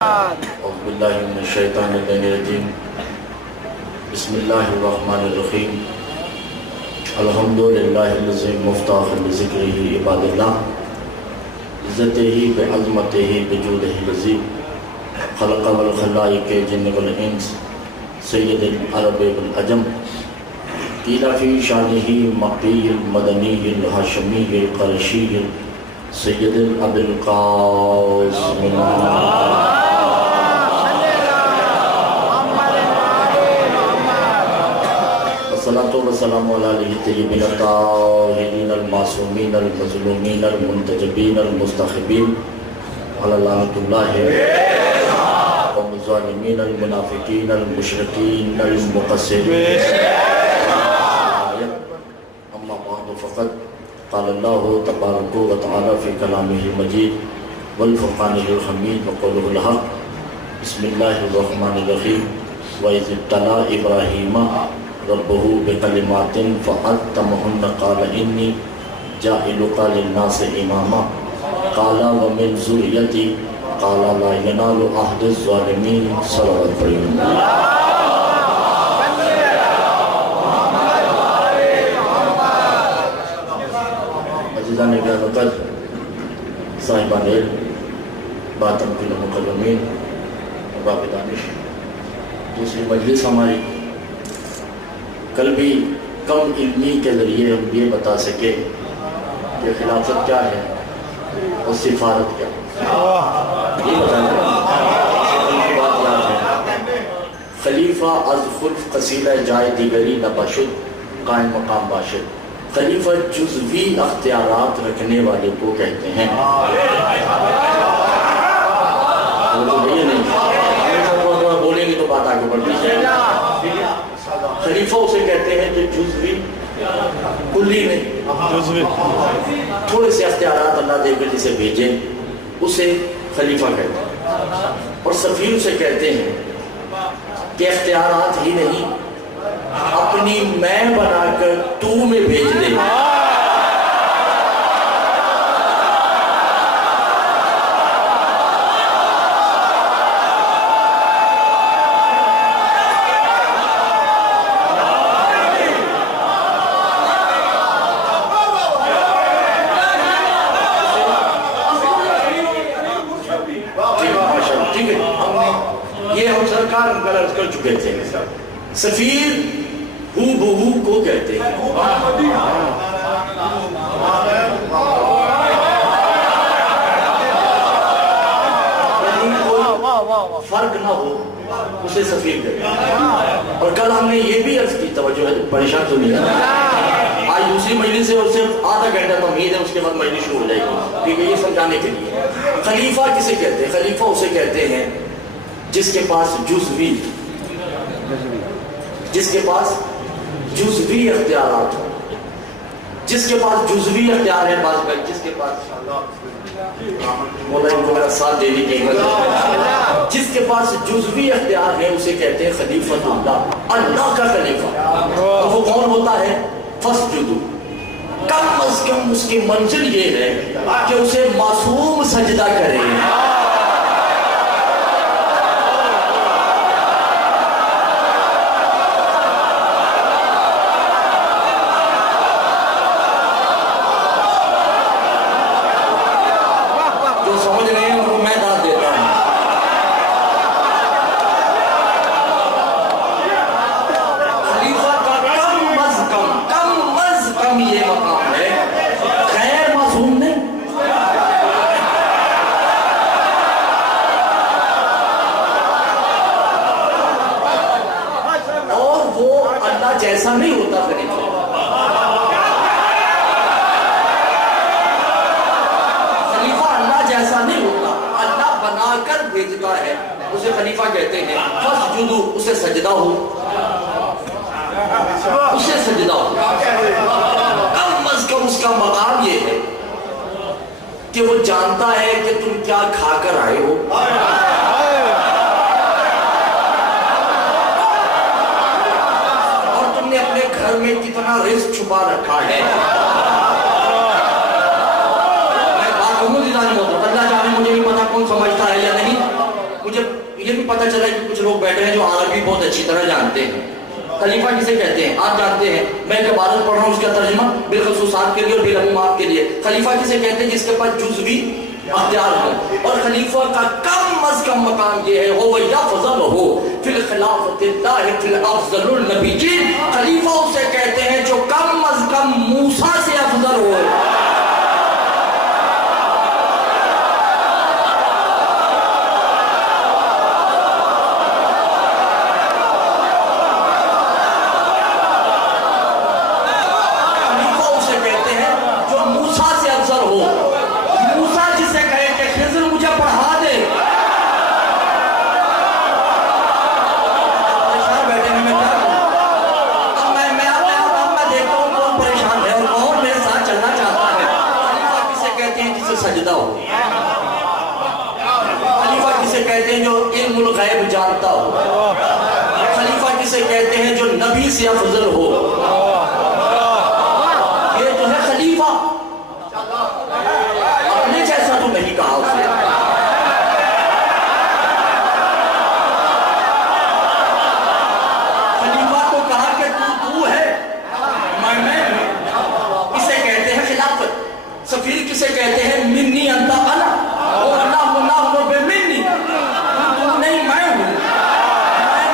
اعوذ باللہ من الشیطان الرجیم بسم اللہ الرحمن الرحیم الحمدللہ الذی مفتاح بذکرہ عباد اللہ عزتہ بعظمتہ بجودہ الذی خلق والخلائق جن والانس سید العرب والعجم قیل فی شانہ مکی المدنی الہاشمی القرشی سید الابی القاسم الصلاة والسلام علیہ طیبین الطاہرین المعصومین المظلومین المنتجبین المستخبین علی لعنۃ اللہ قوم الظالمین المنافقین المشرکین المقصرین اما بعد فقط قال اللہ تبارک و تعالی فی کلامہ المجید والفرقان الحمید وقولہ الحق بسم اللہ الرحمن الرحیم وَإِذِ ابْتَلَىٰ إِبْرَاهِيمَ ربه بکلمات فأتمهن قال انی جاعلک للناس اماما قال ومن ذریتی قال لا ینال عہد الظالمین صلوات پڑھیں عزیزان گرامی وقت صاحبان علم باتم کی مکرمین باب دانش دوسری مجلس ہماری کل بھی کم علمی کے ذریعے ہم یہ بتا سکے کہ خلافت کیا ہے اور سفارت کیا ہے یہ بتانا بات یاد ہے خلیفہ از خلف قصیدہ جائے دیگری نباشد قائم مقام باشد خلیفہ جزوی اختیارات رکھنے والے کو کہتے ہیں بولیں گے تو بات آگے بڑھتی ہے خلیفہ اسے کہتے ہیں جو جزوی کلی نہیں تھوڑے سے اختیارات اللہ دے کر جسے بھیجیں اسے خلیفہ کہتے ہیں اور سفیر اسے کہتے ہیں کہ اختیارات ہی نہیں اپنی میں بنا کر تو میں بھیج دے کر چکے تھے سفیر ہو بہو کو کہتے ہیں فرق نہ ہو اسے سفیر کہتے ہیں اور کل ہم نے یہ بھی عرض کی توجہ ہے پریشان تو نہیں ہے آج دوسری مجلس سے اور صرف آدھا گھنٹہ تمہید ہے اس کے بعد مجلس شروع ہو جائے گی کیونکہ یہ سمجھانے کے لیے خلیفہ کسے کہتے ہیں خلیفہ اسے کہتے ہیں جس کے پاس جزوی اختیارات ہو جس کے پاس جزوی اختیار ہے بعض بھائی جس کے پاس مولا ان کو میرا ساتھ دینے کی جس کے پاس جزوی اختیار ہے اسے کہتے ہیں خلیفۃ اللہ اللہ کا خلیفہ اور وہ کون ہوتا ہے فسجدو کم از کم اس کی منزل یہ ہے کہ اسے معصوم سجدہ کرے جیسا نہیں ہوتا خلیفہ اللہ جیسا نہیں ہوتا اللہ بنا کر بھیجتا ہے اسے خلیفہ کہتے ہیں فسجدو اسے سجدہ ہو کم از کم اس کا مقام یہ ہے کہ وہ جانتا ہے کہ تم کیا کھا کر آئے ہو گھر میں کتنا رزق چھپا رکھا ہے میں بات کہوں اللہ جانے مجھے نہیں پتا کون سمجھتا ہے یا نہیں مجھے یہ بھی پتہ چلا کہ کچھ لوگ بیٹھے ہیں جو عربی بہت اچھی طرح جانتے ہیں. خلیفہ کسے کہتے ہیں آپ جانتے ہیں, میں ایک عبارت پڑھ رہا ہوں اس کا ترجمہ بالخصوصات کے لیے اور بالعمومات کے لیے. خلیفہ کسے کہتے ہیں؟ جس کے پاس جزوی اختیار ہو. اور خلیفہ کا کم از کم مقام یہ ہے هو یفضل فی الخلافۃ اللہ فی الافضل النبیین. خلیفہ اسے کہتے ہیں جو کم از کم موسیٰ سے افضل ہو. سجدہ ہو. خلیفہ کسے کہتے ہیں جو علم الغیب جانتا ہو. خلیفہ کسے کہتے ہیں جو نبی سے افضل ہو. یہ تو ہے خلیفہ. اپنے جیسا تو نہیں کہا اسے. خلیفہ کو کہا کہ تو ہے, میں ہوں. اسے کہتے ہیں خلافت. سفیر کسے کہتے ہیں؟ منی انت انا اور اللہ بے منی. تم نہیں میں ہوں,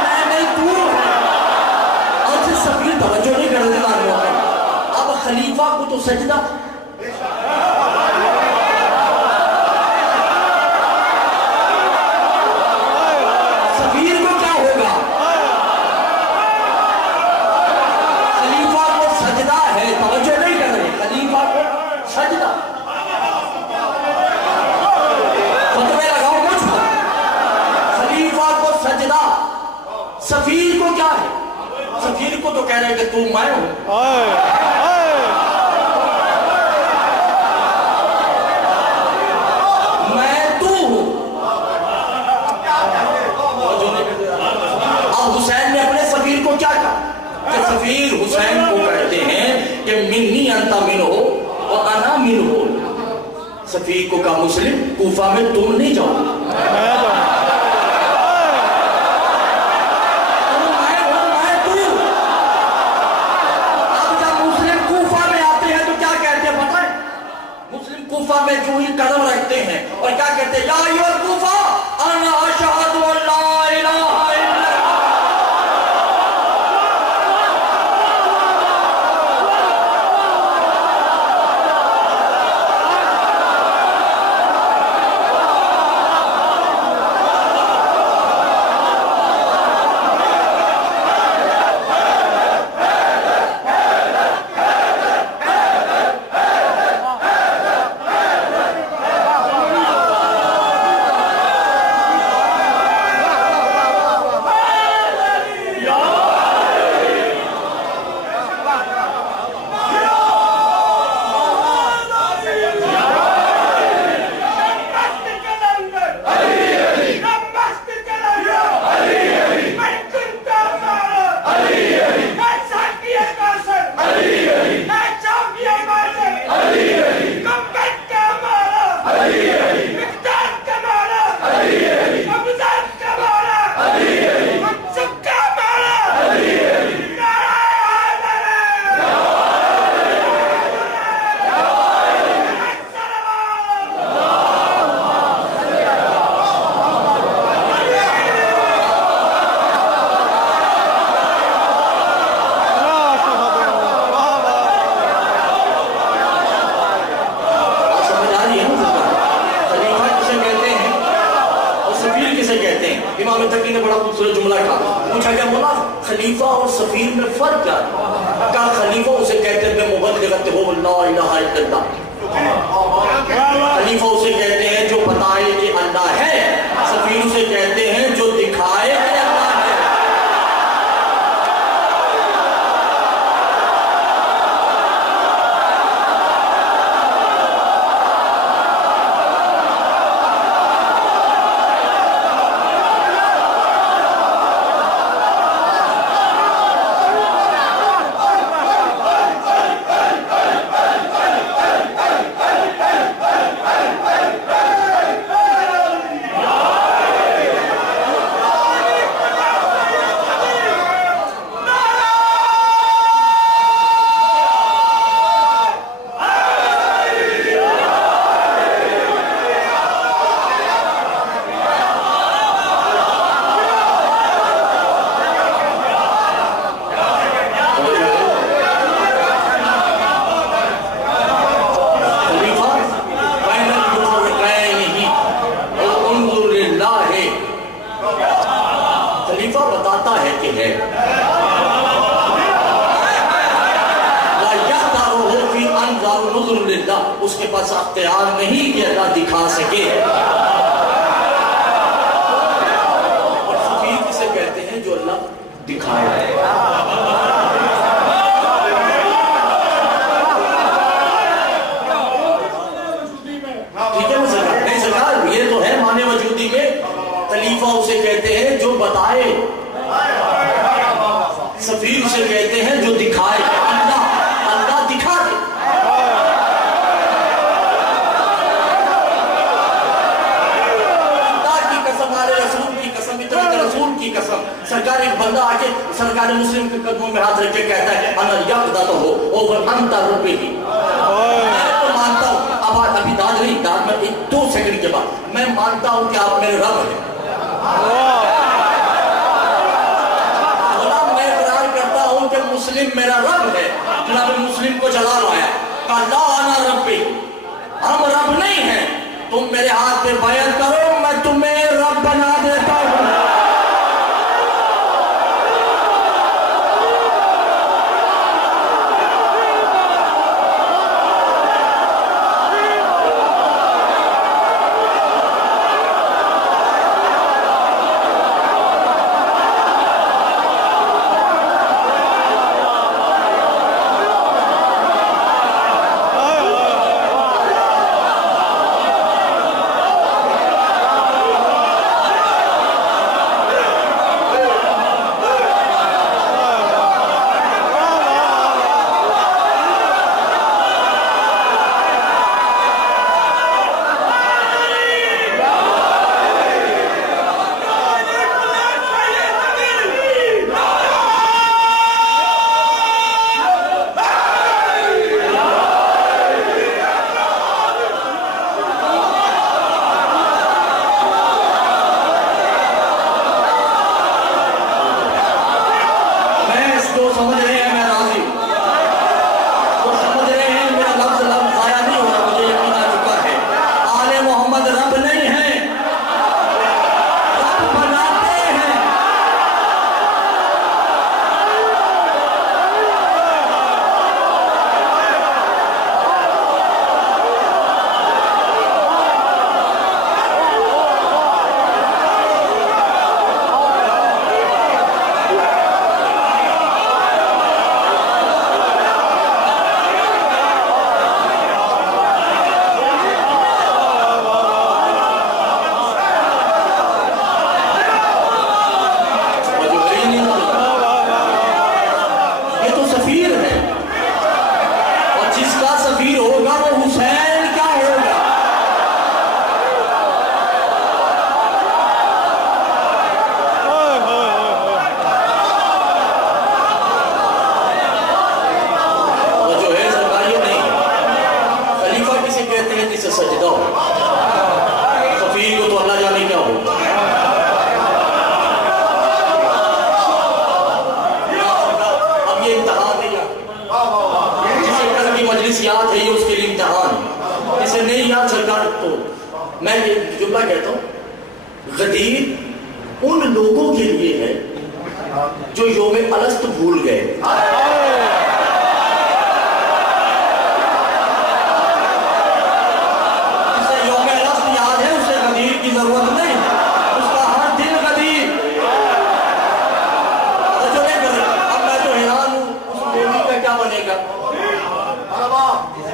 میں نہیں تو ہے. اور پھر سفیر توجہ نہیں کرنے والا. اب خلیفہ کو تو سجدہ. سفیر کو کیا ہوگا؟ خلیفہ کو سجدہ ہے, توجہ نہیں کر رہے. خلیفہ کو سجدہ. فتوے لگاؤ مجھ پر. خلیفہ کو سجدہ. سفیر کو کیا ہے؟ سفیر کو تو کہہ رہے کہ تو میں ہوں. میں تو ہوں. اب حسین نے اپنے سفیر کو کیا کہا کہ سفیر حسین کو کہتے ہیں کہ منی انت من ہو اور انا من ہو. سفیر کو کہا مسلم کوفہ میں تم نہیں جاؤ. اب جب مسلم کوفہ میں آتے ہیں تو کیا کہتے ہیں پتہ ہے؟ مسلم کوفہ میں جو ہی قدم رکھتے ہیں اور کیا کہتے ہیں؟ یا ایھا الکوفہ انا اشہد ان لا الہ الا امام تقی نے بڑا خوبصورت جملہ کہا. پوچھا گیا مولا خلیفہ اور سفیر میں فرق کیا ہے؟ کہا خلیفہ اسے کہتے ہیں مبلغ ہو لا الہ الا اللہ. خلیفہ اسے کہتے ہیں جو بتائے کہ اللہ ہے. سفیر اسے کہتے ہیں جو دکھائے کہ اللہ ہے. خلیفہ بتاتا ہے کہ ہے، اس کے پاس اختیار نہیں کہ اللہ دکھا سکے. اور سفیر کسے کہتے ہیں؟ جو اللہ دکھائے. ٹھیک ہے نہیں سرکار، یہ تو ہے معنی وجودی میں. خلیفہ اسے کہتے ہیں جو بتائے، سفیر اسے کہتے ہیں جو دکھائے. اللہ دکھا دے. سرکار ایک بندہ آ کے سرکار مسلم کے قدموں میں ہاتھ رکھ کے کہتا ہے انا یقظۃ اوور انت ربی. میں تو مانتا ہوں، اب ابھی داد نہیں، داد میں 2 سیکنڈ کے بعد میں مانتا ہوں کہ آپ میرے رب ہیں. میں اقرار کرتا ہوں کہ مسلم میرا رب ہے. جناب مسلم کو جلا لایا، کہا لا انا ربی، ہم رب نہیں ہیں، تم میرے ہاتھ پہ بیعت کرو، میں تمہیں رب بنا دیتا ہوں. میں یہ جملہ کہتا ہوں، غدیر ان لوگوں کے لیے ہے جو یوم الست بھول گئے. جسے یوم الست یاد ہے اسے غدیر کی ضرورت نہیں، اس کا ہر دن غدیر. اب میں تو حیران ہوں اس بولی کا کیا بنے گا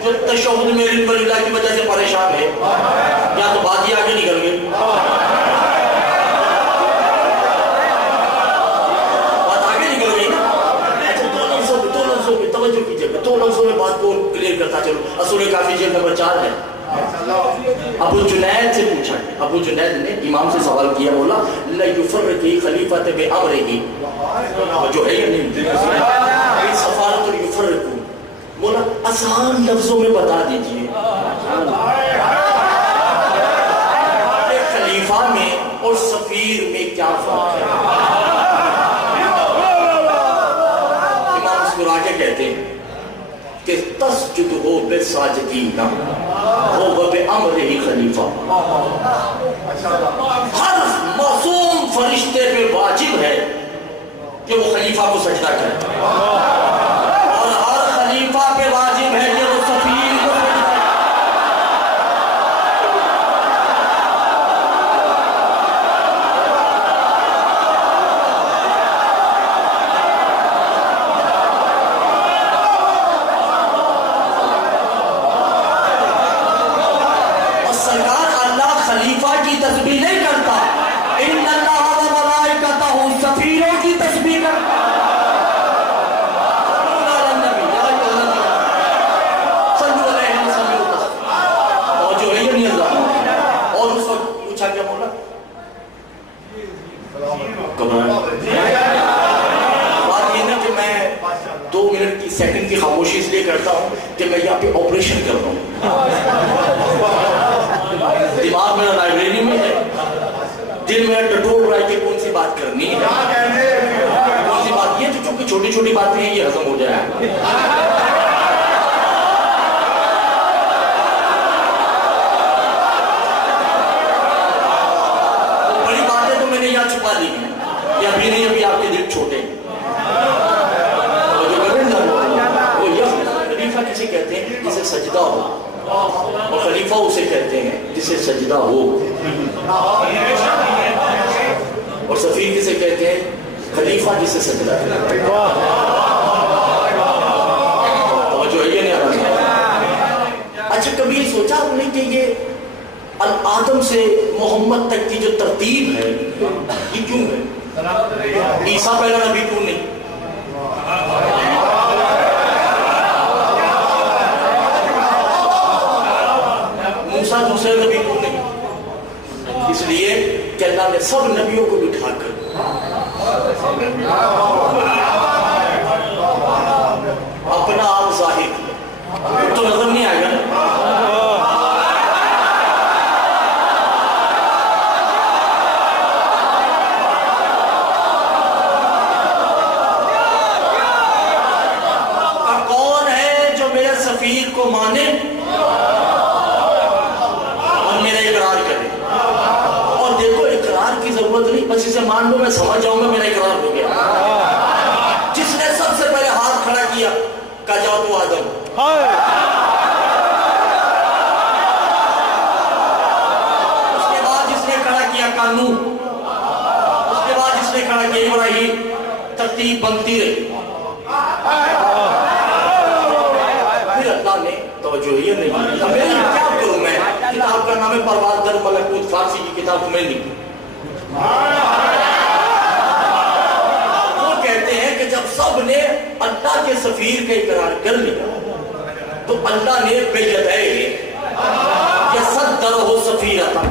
جو تشہد میں رب اللہ کی وجہ سے پریشان ہے، یا تو بات ہی آگے نکل گئی. بات آگے نکل گئی نا. اچھا دو لفظوں میں توجہ کیجیے، 2 لفظوں میں بات کو کلیئر کرتا چلو. اصول کافی جلد نمبر 4 ہے. ابو جنید سے پوچھا، ابو جنید نے امام سے سوال کیا، بولا لَيُفَرِّقِ خلیفۃ بِأَمْرِهِ، جو ہے یا نہیں سفارت یفرق، بولا آسان لفظوں میں بتا دیجئے کہ خلیفہ میں اور سفیر میں کیا فرق ہے. امام مسکرا کے کہتے ہیں کہ تسجد ہو بے ساجدین ہو بے امر ہی خلیفہ. ہر معصوم خلیفہ کو سجدہ کرے اور ہر خلیفہ پہ واجب ہے کہ وہ سفیر کو سجدہ کرے. اور سرکار اللہ خلیفہ کی تسبیح نہیں کرتا، ان اللہ و ملائکتہ سفیروں کی تسبیح کرتا. اور اس وقت پوچھا کیا مولا بات یہ نہیں کہ میں 2 منٹ کی سیکنڈ کی خاموشی اس لیے کرتا ہوں کہ میں یہاں پہ آپریشن کر رہا ہوں. دماغ میرا لائبریری میں ہے، دل میرا ٹٹول رہا ہے کہ کون سی بات کرنی ہے، کون سی بات. یہ تو چونکہ چھوٹی چھوٹی باتیں ہیں یہ ہضم ہو جائے. بڑی باتیں تو میں نے یہاں چھپا لی ہیں، یہ ابھی نہیں، ابھی آپ کے دل چھوٹے ہیں. وہ یہ خلیفہ کسے کہتے ہیں جسے سجدہ ہو، اور خلیفہ اسے کہتے ہیں جسے سجدہ ہو. اور سفیر کسے کہتے ہیں؟ خلیفہ جسے سجدہ کرے. جو یہ نہیں آنا. اچھا کبھی یہ سوچا آپ نے کہ یہ آدم سے محمد تک کی جو ترتیب ہے یہ کیوں ہے؟ عیسیٰ پہلا نبی کیوں نہیں؟ موسیٰ دوسرے نبی کیوں نہیں؟ اس لیے کہ اللہ نے سب نبیوں کو بٹھا کر اپنا آپ ظاہر کیا. تو نظر نہیں آئے گا نا. کون ہے جو میرے سفیر کو مانے اور میرا اقرار کرے؟ اور دیکھو اقرار کی ضرورت نہیں، بس اسے مان لو، میں سمجھ جاؤں گا میرا اقرار ہو گیا. جس نے سب سے پہلے ہاتھ کھڑا کیا کہا جاؤ تو آدم. اس کے بعد جس نے کھڑا کیا نوح، اس کے بعد جس نے کھڑا کیا ابراہیم. ترتیب بنتی رہی. پھر اللہ نے توجہ یہ نہیں کی. کیا کروں میں؟ کتاب کا نام ہے پرواز در ملکوت، فارسی کی کتاب میں نہیں. وہ کہتے ہیں کہ جب سب نے اللہ کے سفیر کا اقرار کر لیا تو اللہ نے بیدئے یصدرہ سفیرتا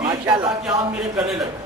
ماشاءاللہ کہ آپ میرے کرنے لگے.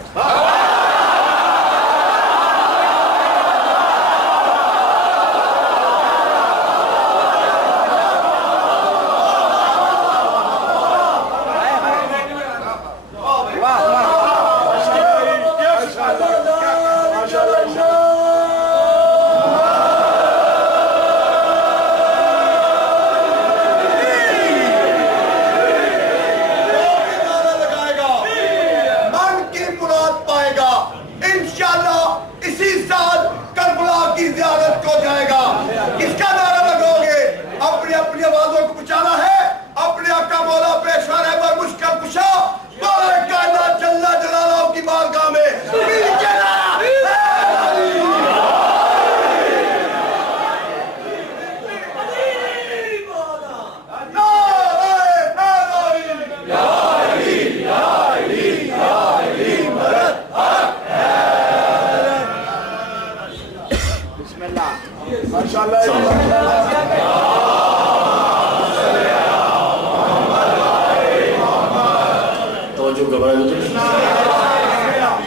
توجہ گھبرائے ہوتے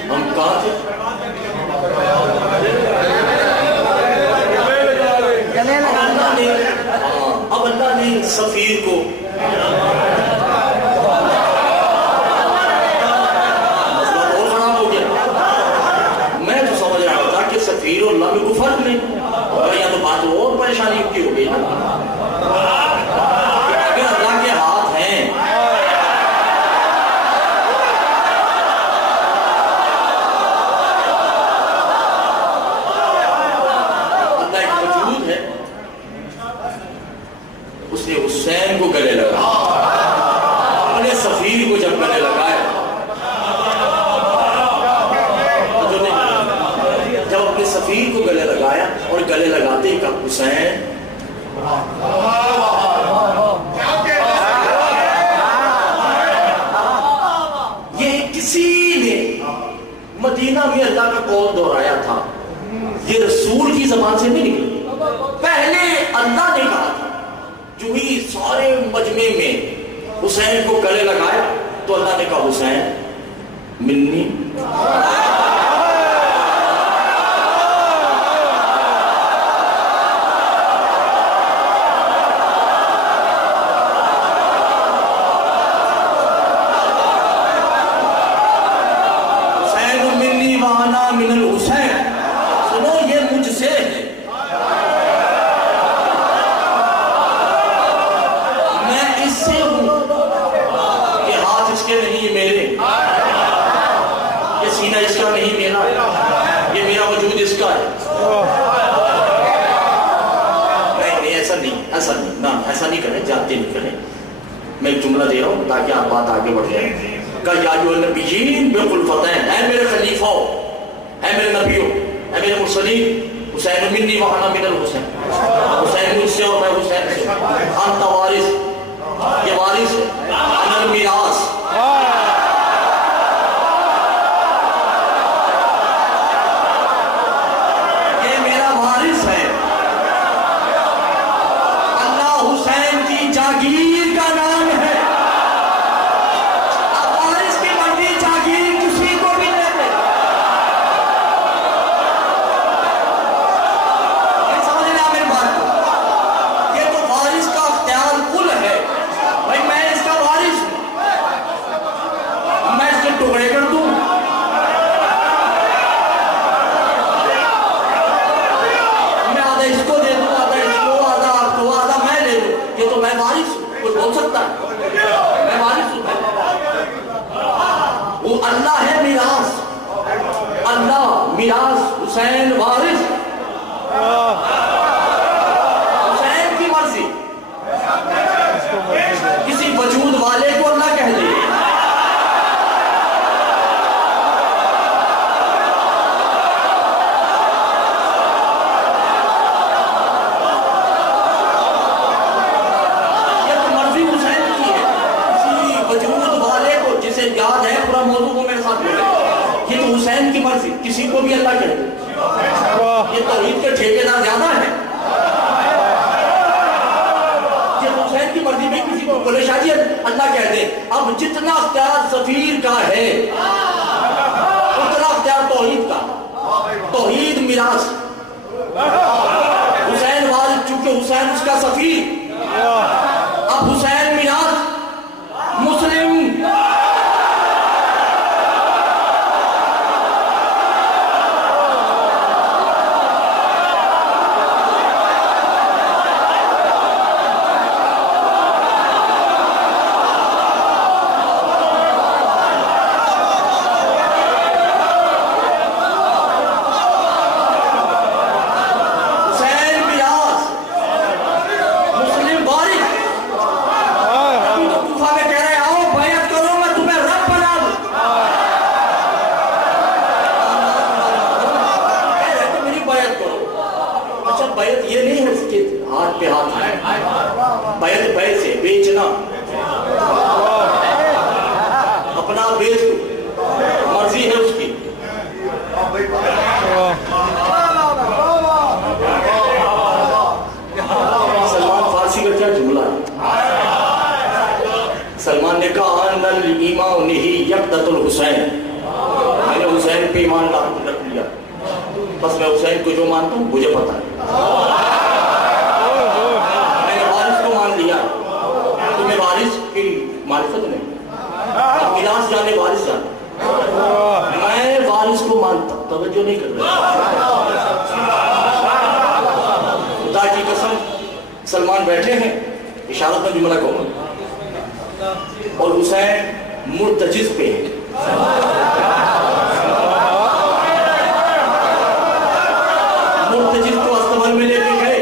ہم کہاں تھے؟ اب اللہ نے سفیر کو مسئلہ اور خراب ہو گیا. میں تو سمجھ رہا تھا کہ سفیر اور اللہ میں کوئی فرق نہیں. یا تو بات اور پریشانی کی ہو گئی نا. اگر اللہ کے ہاتھ ہیں کسی نے مدینہ میں اللہ کا قول دہرایا تھا، یہ رسول کی زبان سے نہیں نکلی، پہلے اللہ نے کہا تھا۔ جو ہی سارے مجمع میں حسین کو گلے لگایا تو اللہ نے کہا حسین منی، حسین منی وانا من الحسین، سنو یہ مجھ سے ہے، نہیں میرے، یہ سینہ اس کا نہیں میرا، یہ میرا وجود اس کا ہے۔ نہیں ایسا نہیں، ایسا نہیں، نہ ایسا نہیں کریں، جانتے نہیں کریں۔ میں ایک جملہ دے رہا ہوں تاکہ آپ بات آگے بڑھ جائیں۔ کہ یا ایھا النبیین بالخلفتین، اے میرے خلیفوں، اے میرے نبیوں، اے میرے مرسلین، حسین منی وانا من الحسین، حسین مجھ سے اور میں حسین سے، انت وارث، یہ وارث ہے، انا المیراث، یہ میرا وارث ہے۔ اللہ حسین کی جاگیر کا نام ہے، اب وارث کی مرضی جاگیر کسی کو بھی دے دے۔ یہ سمجھنا میری بات کو، یہ تو وارث کا اختیار کل ہے، بھائی میں اس کا وارث ہوں، میں اس کے ٹکڑے کر دوں، میں آدھا اس کو دے دوں، آدھا اس کو، آدھا آپ کو، آدھا میں لے دوں، یہ تو میں وارث ہوں۔ کوئی بول سکتا ہے میں وارث ہوں؟ وہ اللہ ہے میراث، اللہ میراث، حسین وارث، حسین کی مرضی کسی وجود والے کو اللہ کہہ دے۔ یہ تو مرضی حسین کی ہے، کسی وجود والے کو، جسے یاد ہے پورا موضوع کو میرے ساتھ بولے، یہ تو حسین کی مرضی کسی کو بھی اللہ کہہ دے۔ یہ توحید کے ٹھیکیدار زیادہ ہے، یہ حسین کی مرضی میں کسی کو بولے شاہ جی اللہ کہہ دے۔ اب جتنا اختیار سفیر کا ہے اتنا اختیار توحید کا، توحید میراث، حسین والد چونکہ حسین اس کا سفیر، اب حسین میراث مسلم، حسین میراث، مسلم وارث۔ ابھی تو کوفہ میں کہہ رہے آؤ بیعت کرو میں تمہیں رب بنا دوں، کہہ رہے کہ میری بیعت کرو۔ اچھا بیعت یہ نہیں ہے اس کے ہاتھ پہ ہاتھ ہے، بیعت بیعت سے بیچنا، اپنا بیچ دو، مرضی ہے اس کی۔ سلمان فارسی کا کیا جملہ ہے؟ سلمان نے کہا ان الایمان ہی یقدت الحسین، میں نے حسین پہ ایمان رکھ لیا، بس میں حسین کو جو مانتا ہوں مجھے پتا ہے، میں نے وارث کو مان لیا، تمہیں وارث کی معرفت نہیں، میراث جانے وارث جانے، میں وارث کو مانتا، توجہ نہیں کر رہا۔ خدا کی قسم سلمان بیٹھے ہیں، اشارت میں جملہ کہوں گا، اور حسین مرتجز پہ ہے، مرتجز کو استبل میں لے کے گئے،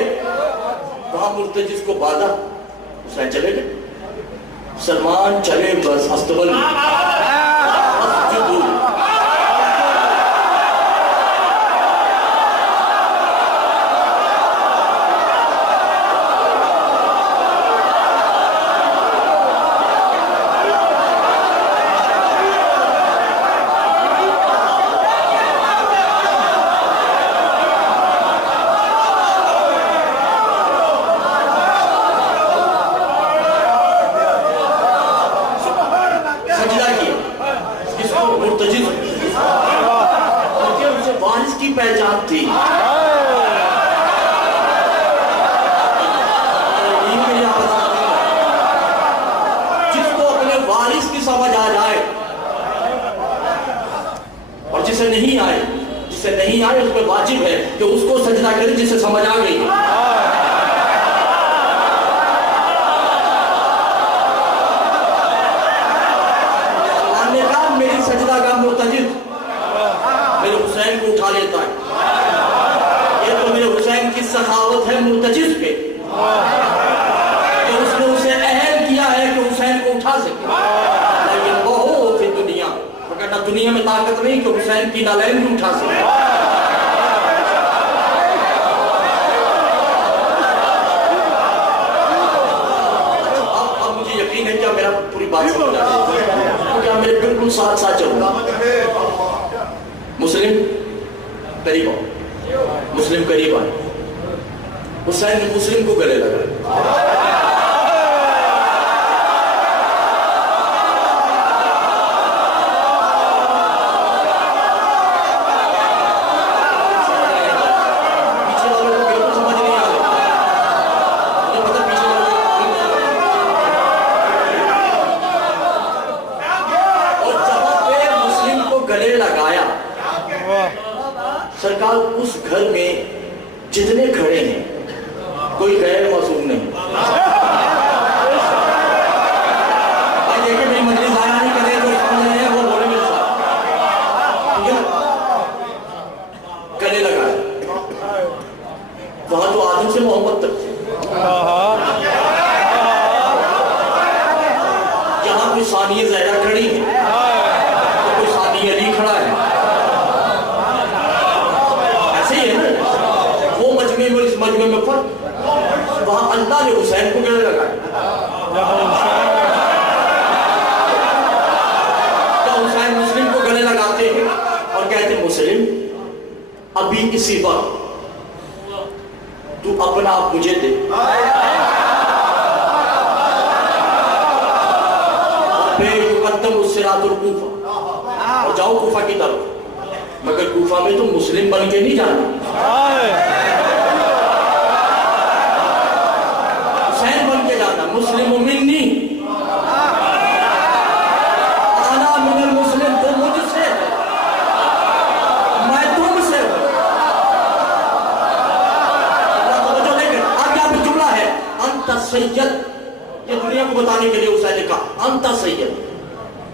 وہاں مرتجز کو باندھا، حسین چلے گئے، سلمان چلے بس استبل میں، اسجدو، مرتجز کیونکہ اسے وارث کی پہچان تھی. جس کو اپنے وارث کی سمجھ آ جائے اور جسے نہیں آئے اس پہ واجب ہے کہ اس کو سجدہ کرے جسے سمجھ آ گئی. اللہ نے کہا میری سجدہ کا مرتجز میرے حسین کو اٹھا لیتا ہے. یہ تو میرے حسین کی سخاوت ہے مرتجز پہ کہ اس نے اسے اہل کیا ہے کہ حسین کو اٹھا سکے. لیکن وہ ہو پھر دنیا وہ کہتا دنیا میں طاقت نہیں کہ حسین کی نالین بھی اٹھا سکے. اب مجھے یقین ہے کیا میرا پوری بات سمجھ آ رہی ہے کیا میرے بالکل ساتھ ساتھ چلوں گا. مسلم قریب آؤ. مسلم قریب آئے. حسین نے مسلم کو گلے لگا. پیچھے والوں کو بالکل سمجھ نہیں آ رہا. مجھے پتا پیچھے والوں اور جب پہ مسلم کو گلے لگایا سرکار اس گھر میں جتنے کھڑے ہیں کوئی غیر معصوم نہیں. دیکھیں میری مجلس ضائع نہیں کرے جو سمجھ رہے ہیں وہ بولے میرے ساتھ. گلے لگائے. وہاں تو آدم سے محبت تک تھی. یہاں کوئی ثانیہ زہرا کھڑی ہے کوئی ثانیہ علی کھڑا ہے. اس مجمع میں فرق وہاں اللہ نے حسین کو گلے لگایا. تو حسین مسلم کو گلے لگاتے ہیں اور کہتے ہیں مسلم ابھی اسی وقت تو اپنا آپ مجھے دے یقدم الصراط الکوفہ اور جاؤ کوفہ کی طرف. مگر کوفہ میں تو مسلم بن کے نہیں جانا. حسین بن کے جانا. مسلم منی انا من المسلم. تم مجھ سے میں تم سے. توجہ دے کر آگے آپ جملہ ہے انت سید. یہ دنیا کو بتانے کے لیے حسین نے کہا انت سید.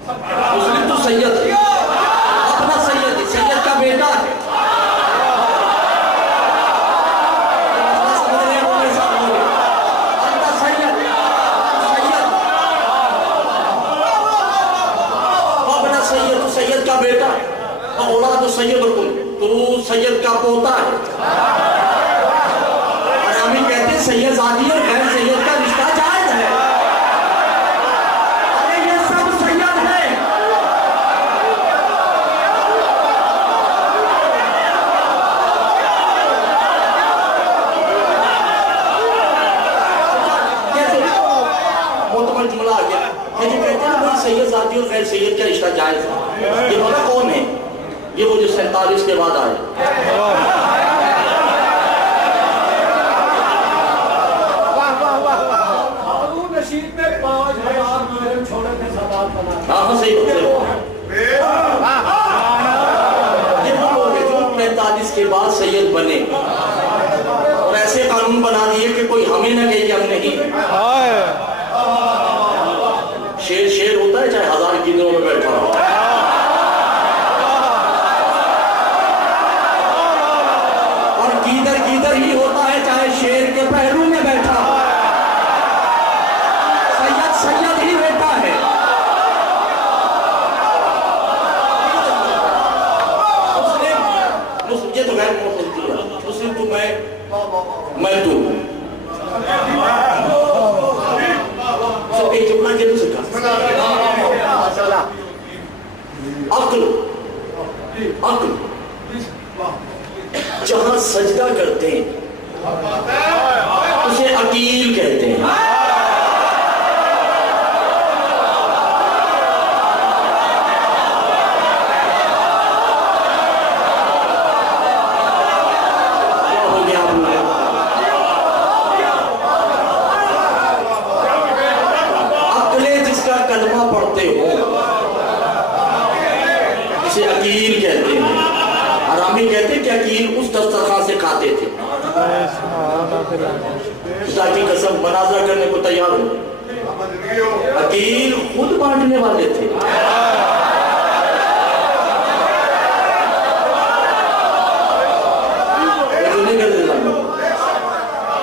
مسلم تو سید ہے اپنا سید ہے. سید کا بیٹا ہے. سید کا بیٹا اولاد سید حکم تو سید کا پوتا ہے. اور ہم ہی کہتے ہیں سید ذاتی اور غیر سید کا رشتہ جائز ہے. ارے یہ سب سید ہے. معتبر جملہ آ گیا. یہ جو کہتے ہیں نا سید ذاتی اور غیر سید کا رشتہ جائز ہے. یہ پتہ کون ہے؟ یہ وہ جو 47 کے بعد آئے. ہاں صحیح بات ہے. یہ وہ لوگ ہیں جو 45 کے بعد سید بنے اور ایسے قانون بنا دیے کہ کوئی ہمیں نہ کہے کہ ہم نہیں. شیر شیر ہوتا ہے چاہے 1000 گیدڑوں میں بیٹھا ہو. اور گیدر گیدر ہی ہوتا ہے چاہے شیر کے پہلو میں بیٹھا ہو. سید سید ہی بیٹا ہے. مسلم یہ تو غیر مفتی ہے. مسلم تو میں تو ایک جملہ کے دوسرے کا عقل جہاں سجدہ کرتے ہیں اسے عقیل کہتے ہیں. اسے عقیل کہتے ہیں. حرامی کہتے ہیں کہ عقیل اس دسترخوان سے کھاتے تھے. خدا کی قسم مناظرہ کرنے کو تیار ہو. عقیل خود بانٹنے والے تھے.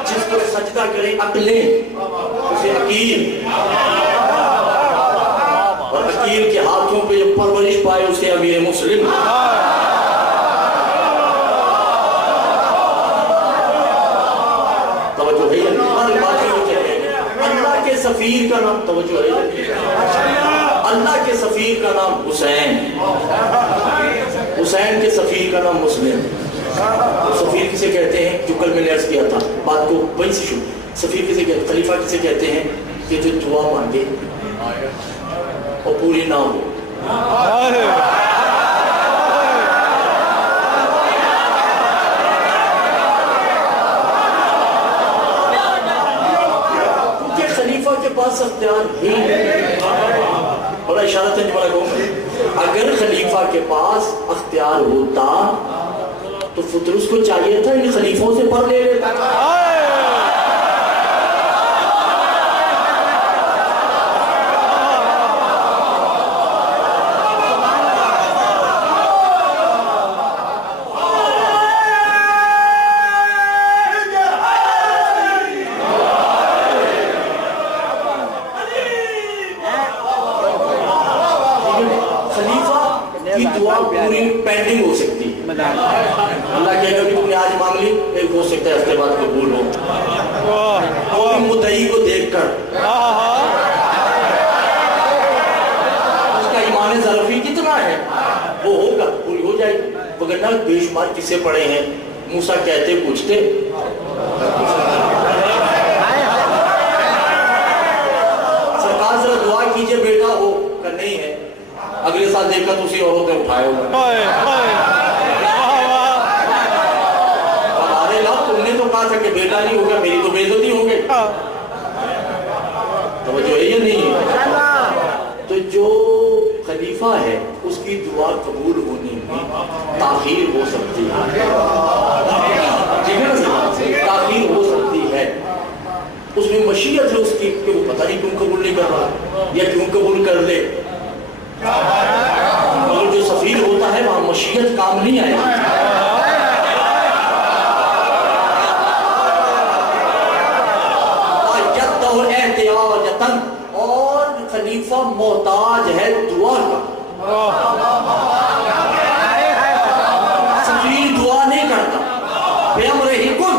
جس کو سجدہ کرے عقلیں اسے عقیل، اور عقیل کے ہاتھوں پہ جو پرورش پائے اسے امیر مسلم. توجہ ہے اللہ کے سفیر کا نام، توجہ ہے اللہ کے سفیر کا نام حسین، حسین کے سفیر کا نام مسلم. سفیر کسے کہتے ہیں؟ جو کل میں نے عرض کیا تھا بات کو وہیں سے شروع. سفیر کسے کہتے ہیں؟ خلیفہ کسے کہتے ہیں کہ جو دعا مانگے اور پوری نہ ہو. کیونکہ خلیفہ کے پاس اختیار ہی ہے. بڑا اشارہ تھا جو کہوں گا، اگر خلیفہ کے پاس اختیار ہوتا تو فطرس کو چاہیے تھا ان خلیفوں سے پر لے لیتا. خلیفہ کی دعا پوری پینڈنگ ہو سکتی ہے. اللہ کہے گا کہ تم نے آج مانگ لی، ایک ہو سکتا ہے ہفتے بعد قبول ہو. اور مدعی کو دیکھ کر اس کا ایمان ظرفی کتنا ہے وہ ہوگا، پوری ہو جائے گی. وگرنہ بے شمار قصے پڑے ہیں. موسیٰ کہتے پوچھتے سرکار ذرا دعا کیجئے بیٹا ہو کہ نہیں ہے. اگلے سال دیکھا تو اسی عورت نے اٹھائے ہوگا. ہمارے لوگ تم نے تو کہا تھا کہ بیٹا نہیں ہوگا، میری تو بے عزتی ہو گئی. توجہ ہے یا نہیں؟ تو جو خلیفہ ہے اس کی دعا قبول ہونے میں تاخیر ہو سکتی ہے. تاخیر ہو سکتی ہے. اس میں مشیت ہے اس کی کہ وہ پتہ نہیں کیوں قبول نہیں کر رہا یا کیوں قبول کر لے. مگر جو سفیر ہوتا ہے وہاں مشیت کام نہیں آئے گی. اور خلیفہ محتاج ہے دعا کا. سفیر دعا نہیں کرتا. بِأَمْرِهِ كُن.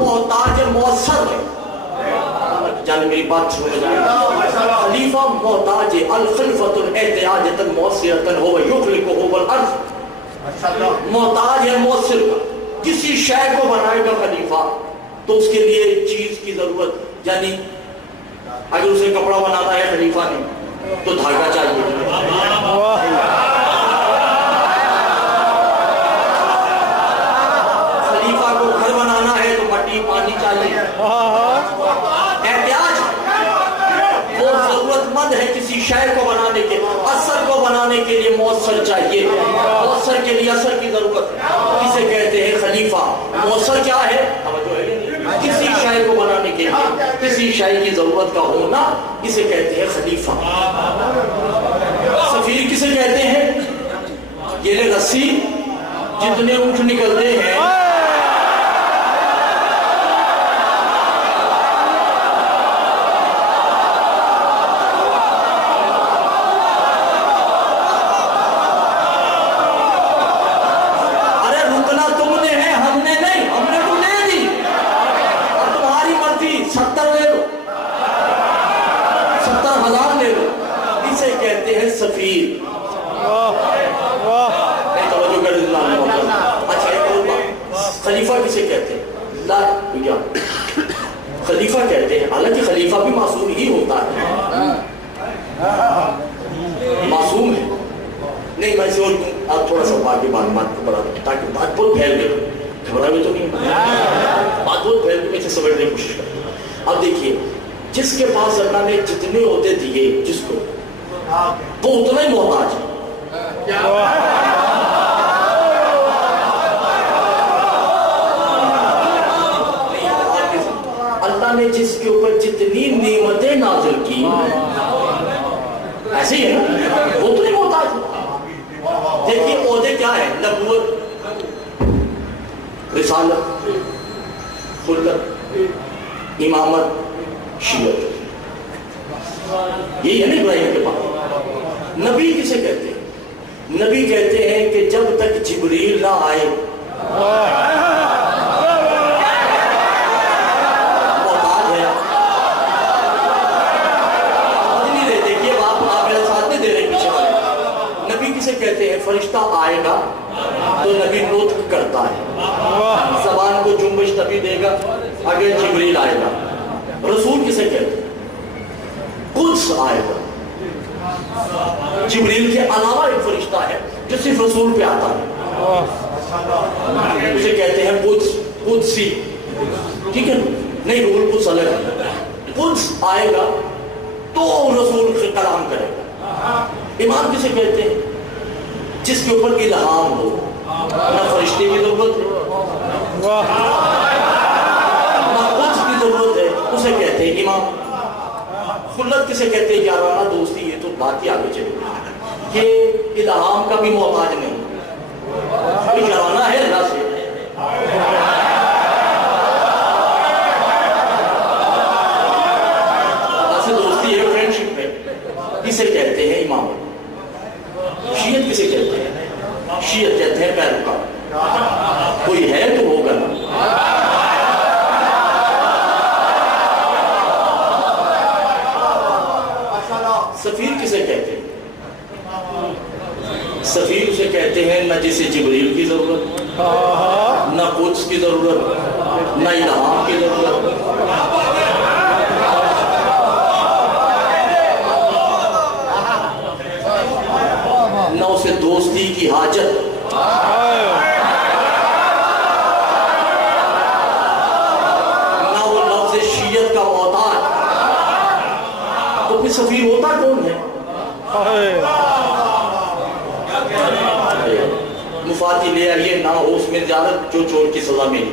محتاج مؤثر ہے. جانے میری بات سمجھ جائے. خلیفہ محتاج الخلفۃ الاحتیاجۃ مؤثرۃ هو یخلق هو الارض. محتاج ہے مؤثر کا. کسی شے کو بنائے گا خلیفہ تو اس کے لیے چیز کی ضرورت، یعنی اگر اسے کپڑا بنانا ہے خلیفہ نے تو دھاگا چاہیے. پانی چاہیے. احتیاج وہ ضرورت مند ہے کسی شے کو بنانے کے، اثر کو بنانے کے لیے مؤثر چاہیے. مؤثر کے لیے اثر کی ضرورت کسے کہتے ہیں؟ خلیفہ. مؤثر کیا ہے؟ کسی شے کو بنانے کے لیے کسی شے کی ضرورت کا ہونا اسے کہتے ہیں خلیفہ. سفیر کسے کہتے ہیں؟ یہ رسی جتنے اونٹ نکلتے ہیں سفیر. خلیفہ کسے کہتے ہیں؟ خلیفہ کہتے ہیں. حالانکہ خلیفہ بھی معصوم ہی ہوتا ہے. نہیں میں سے آپ تھوڑا سا آگے معلومات کو بڑھا دیں تاکہ بات بہت پھیل گئی، گھبرا ہوئے تو نہیں، بات بہت پھیل گئی، اسے سمجھنے کی کوشش کریں۔ اب دیکھیے جس کے پاس اللہ نے جتنے عہدے دیے جس کو وہ اتنا ہی محتاج ہے۔ اللہ نے جس کے اوپر جتنی نعمتیں نازل کی ایسے ہی ہے نا، وہ تو نہیں محتاج ہے۔ دیکھیے عہدے کیا ہے؟ نبوت، رسالت، خلت، امامت، شیعت، یہی ہے نا ابراہیم کے پاس۔ نبی کسے کہتے ہیں؟ نبی کہتے ہیں کہ جب تک جبریل نہ آئے محتاج ہے۔ نہیں دے دیکھیے آپ میرے ساتھ نہیں دے رہے پیچھے والے۔ نبی کسے کہتے ہیں؟ فرشتہ آئے گا تو نبی نطق کرتا ہے، زبان کو جنبش نبی دے گا، اگر جبریل آئے گا۔ رسول کسے کہتے ہیں؟ قدس آئے گا، جبریل کے علاوہ ایک فرشتہ ہے جو صرف رسول پہ آتا ہے، اسے کہتے ہیں قدس، قدسی، ٹھیک ہے نہیں؟ روح القدس الگ ہے۔ قدس آئے گا تو رسول سے کلام کرے گا۔ امام کسے کہتے ہیں؟ جس کے اوپر الہام ہو، نہ فرشتے کی ضرورت ہے نہ قدس کی ضرورت ہے، اسے کہتے ہیں امام۔ خلت کسے کہتے ہیں؟ یارانہ دوستی، یہ تو بات ہی آگے چلی کہ الہام کا بھی محتاج نہیں، یارانہ ہے اللہ سے۔ اللہ سے دوستی ہے، فرینڈشپ ہے، کسے کہتے ہیں؟ امام۔ شیعت کسے کہتے ہیں؟ شیعت کہتے ہیں پیروکار، کوئی ہے تو ہوگا نا۔ سفیر کسے کہتے ہیں؟ سفیر اسے کہتے ہیں نہ جسے جبریل کی ضرورت، نہ قدس کی ضرورت، نہ الہام کی ضرورت، نہ اسے دوستی کی حاجت، نہ وہ لفظ شیعت کا محتاج۔ تو پھر سفیر ہوتا کون ہے؟ مفاتیح لے آئیے، نہ ہو اس میں زیارت جو چور کی سزا ملی،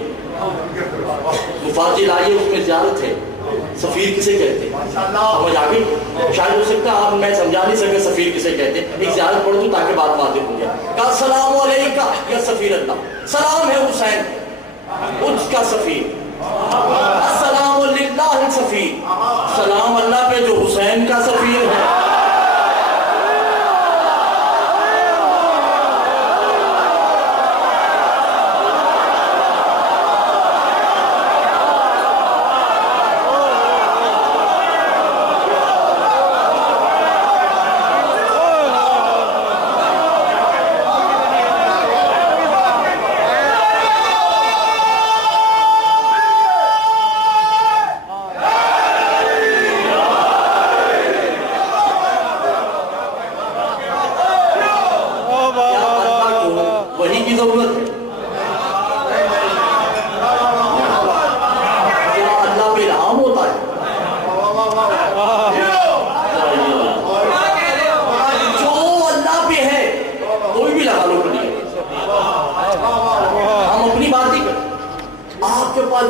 مفاتیح لائیے اس میں زیارت ہے۔ سفیر کسے کہتے ہیں؟ سمجھ آ گئی؟ شاید ہو سکتا ہے آپ میں سمجھا نہیں سکے سفیر کسے کہتے ہیں، ایک زیارت پڑھ دوں تاکہ بات واضح ہو جائے۔ کہا السلام علیکہ یا سفیر اللہ، سلام ہے حسین اس کا سفیر، السلام للہ السفیر، سلام اللہ پہ جو حسین کا سفیر ہے۔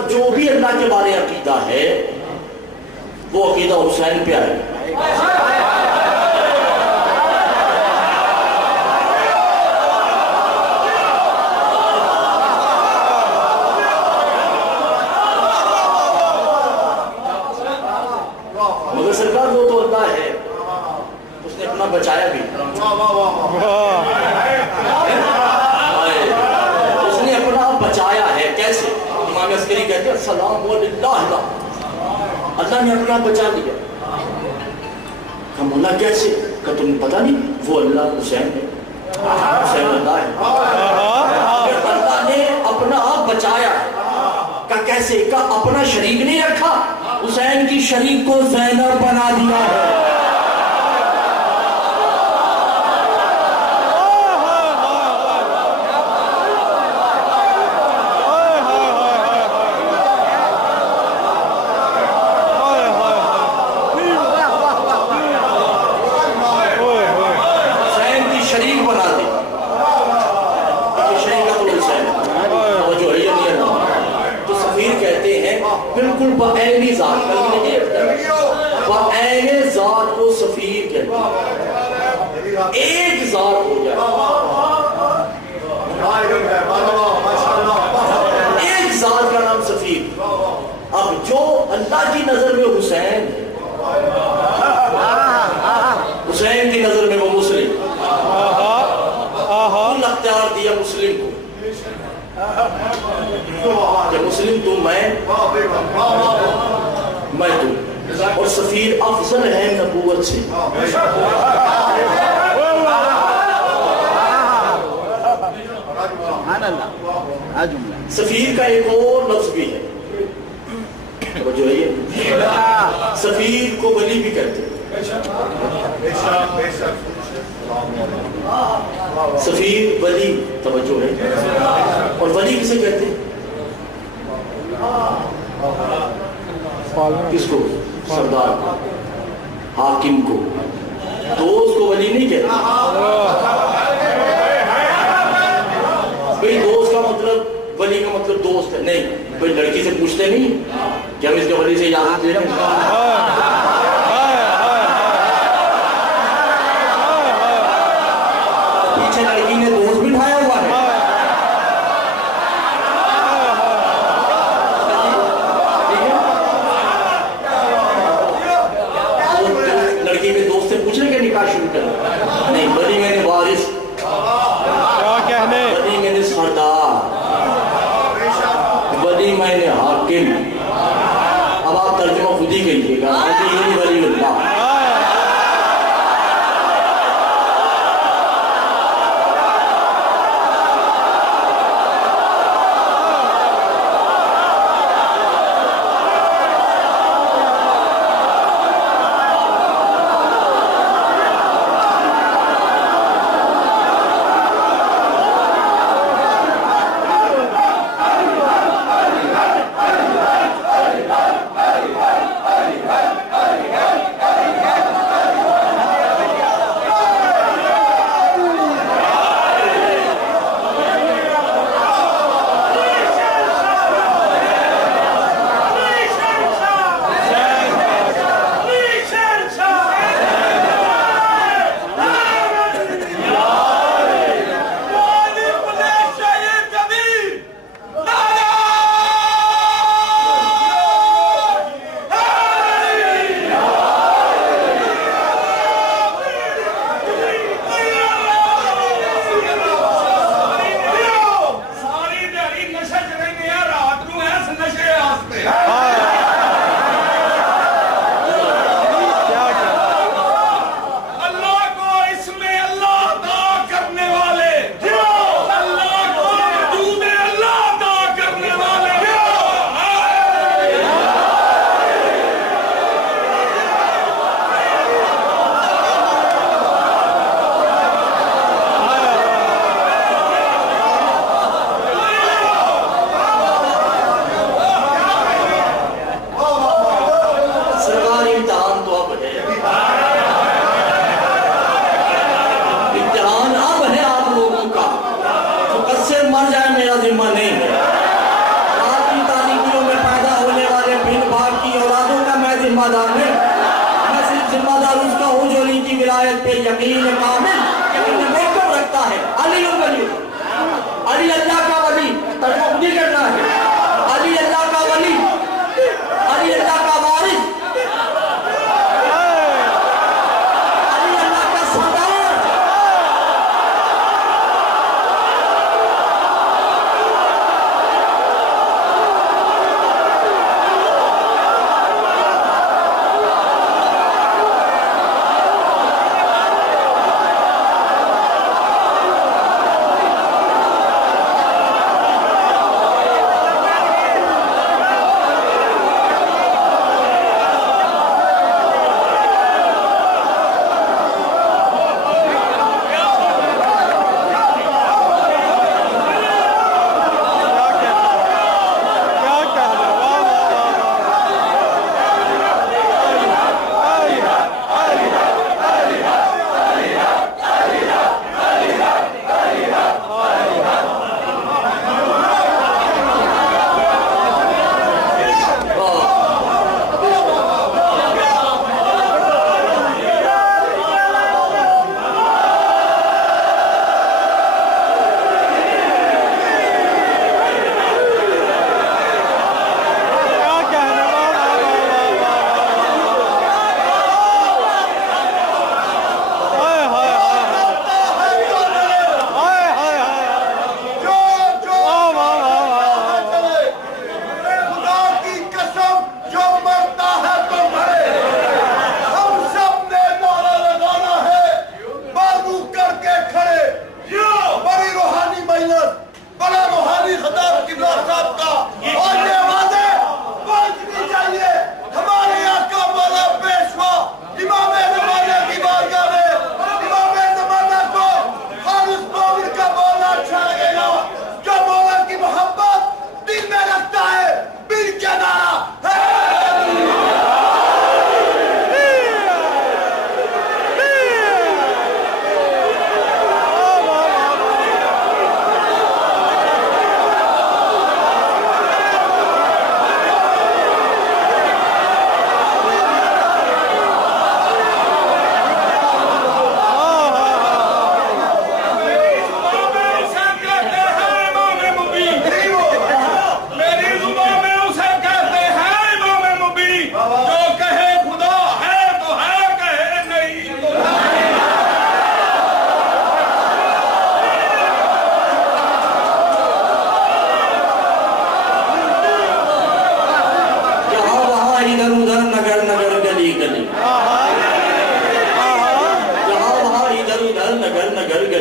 جو بھی اللہ کے بارے عقیدہ ہے وہ عقیدہ حسین پہ آئے، مگر سرکار وہ تو اللہ ہے، اس نے اپنا بچایا بھی، اس نے اپنا بچایا ہے۔ کیسے؟ امام عسکری کہتے ہیں السلام للہ، اللہ نے اپنا بچا لیا۔ کہا مولا کیسے؟ کہ تمہیں پتہ نہیں وہ اللہ حسین ہے، حسین اللہ ہے، اللہ نے اپنا آپ بچایا ہے۔ کہا کیسے؟ کہا اپنا شریک نہیں رکھا، حسین کی شریک کو زینب بنا دیا ہے۔ ایک ذات ہو جائے، ایک ذات کا نام سفیر۔ اب جو اللہ کی نظر میں حسین ہے، حسین کی نظر میں وہ مسلم، کل اختیار دیا مسلم کو کہ مسلم تو میں تو، اور سفیر افضل ہے نبوت سے۔ سفیر کا ایک اور لفظ بھی ہے، جو ہے سفیر کو ولی بھی کہتے ہیں۔ سفیر ولی، توجہ ہے، اور ولی کسے کہتے ہیں؟ کس کو؟ سردار کو، حاکم کو، دوست کو ولی نہیں کہتے۔ بھئی دوست کا مطلب، ولی کا مطلب دوست ہے نہیں، بھئی لڑکی سے پوچھتے نہیں کہ ہم اس کے ولی سے اجازت دے رہے ہیں؟ پیچھے لڑکی نے دوست بھی اٹھایا ہوا ہے۔ لڑکی کے دوست سے پوچھ رہے کہ نکاح شروع کرنا نہیں، ولی میں نے وارث، ولی میں نے سردار، ولی میں نے حاکم۔ اب آپ ترجمہ خود ہی کہیے گا، ولی اللہ۔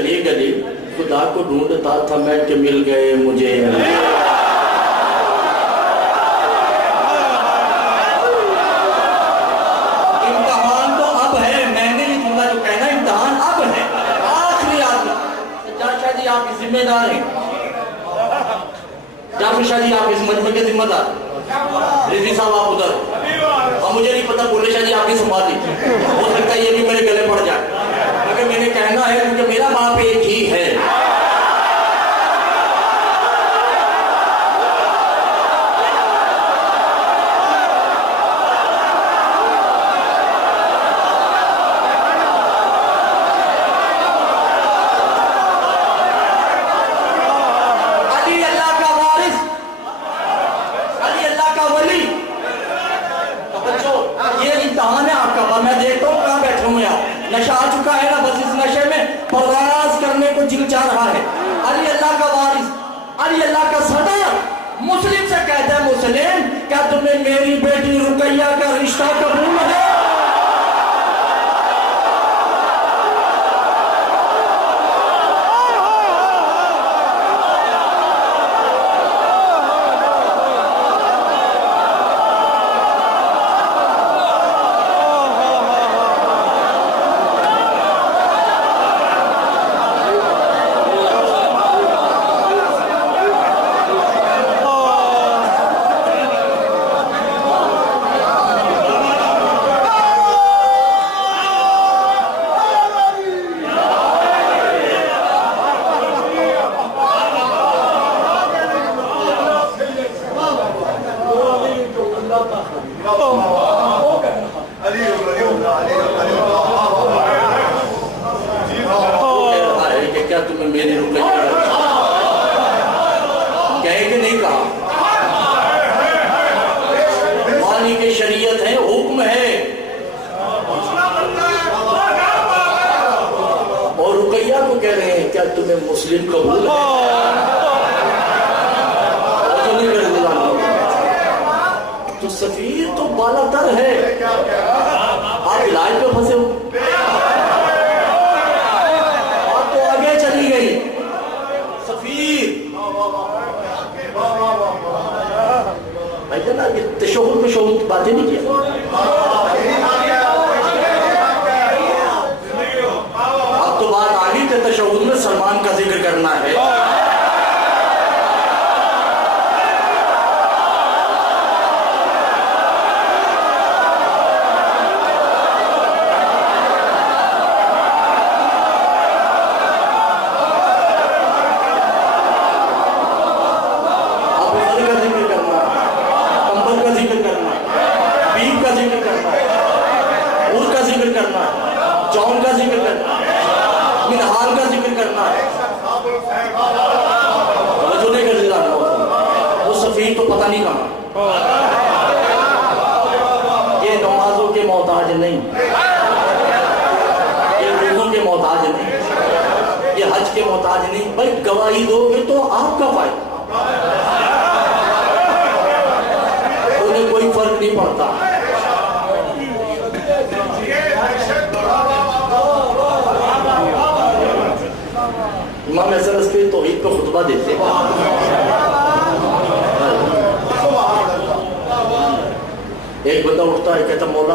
گلی گلی خدا کو ڈھونڈتا تھا میں کہ مل گئے مجھے امتحان تو اب ہے، میں نے نہیں سننا جو کہنا، امتحان اب ہے، آخری آدمی سجاد شاہ جی آپ ذمہ دار ہیں، جعفر شاہ جی آپ اس مجمع کے ذمہ دار، رضوی صاحب آپ ادھر، اور مجھے نہیں پتا بولے شاہ جی آپ ہی سنبھال لیجیے، ہو سکتا ہے یہ بھی میرے گلے پڑ جائے، کیونکہ میں نے کہنا ہے کیونکہ میرا باپ ایک ہی ہے۔ میں دیکھتا ہوں کہاں بیٹھے ہوئے آپ، نشہ آ چکا ہے نا، بس اس نشے میں پرواز کرنے کو جل چاہ رہا ہے۔ علی اللہ کا وارث، علی اللہ کا صدر مسلم سے کہتا ہے مسلم کیا تمہیں میری بیٹی رقیہ کا رشتہ قبول ہے؟ کیا تمہیں میری رقیہ کہے کہ نہیں کہا؟ مانی کے شریعت ہے، حکم ہے، اور رقیہ کو کہہ رہے ہیں کیا تمہیں مسلم قبول ہے؟ تو سفیر تو بالا تر ہے، آپ علاج پہ پھنسے ہو، آپ تو آگے چلی گئی سفیر۔ بھائی جانا یہ تشہد میں شہود باتیں نہیں کیا، اب تو بات آگئی کہ تشہد میں سلمان کا ذکر کرنا ہے۔ جون کا ذکر کرنا ہے، منہال کا ذکر کرنا ہے، جو نہیں کر دیا وہ سفیر تو پتہ نہیں کہاں۔ یہ نمازوں کے محتاج نہیں، یہ روزوں کے محتاج نہیں، یہ حج کے محتاج نہیں، بھائی گواہی دو گے تو آپ کا فائدہ، انہیں کوئی فرق نہیں پڑتا۔ امام حسن عسکری توحید پہ خطبہ دیتے ہیں، ایک بندہ اٹھتا ہے کہتا مولا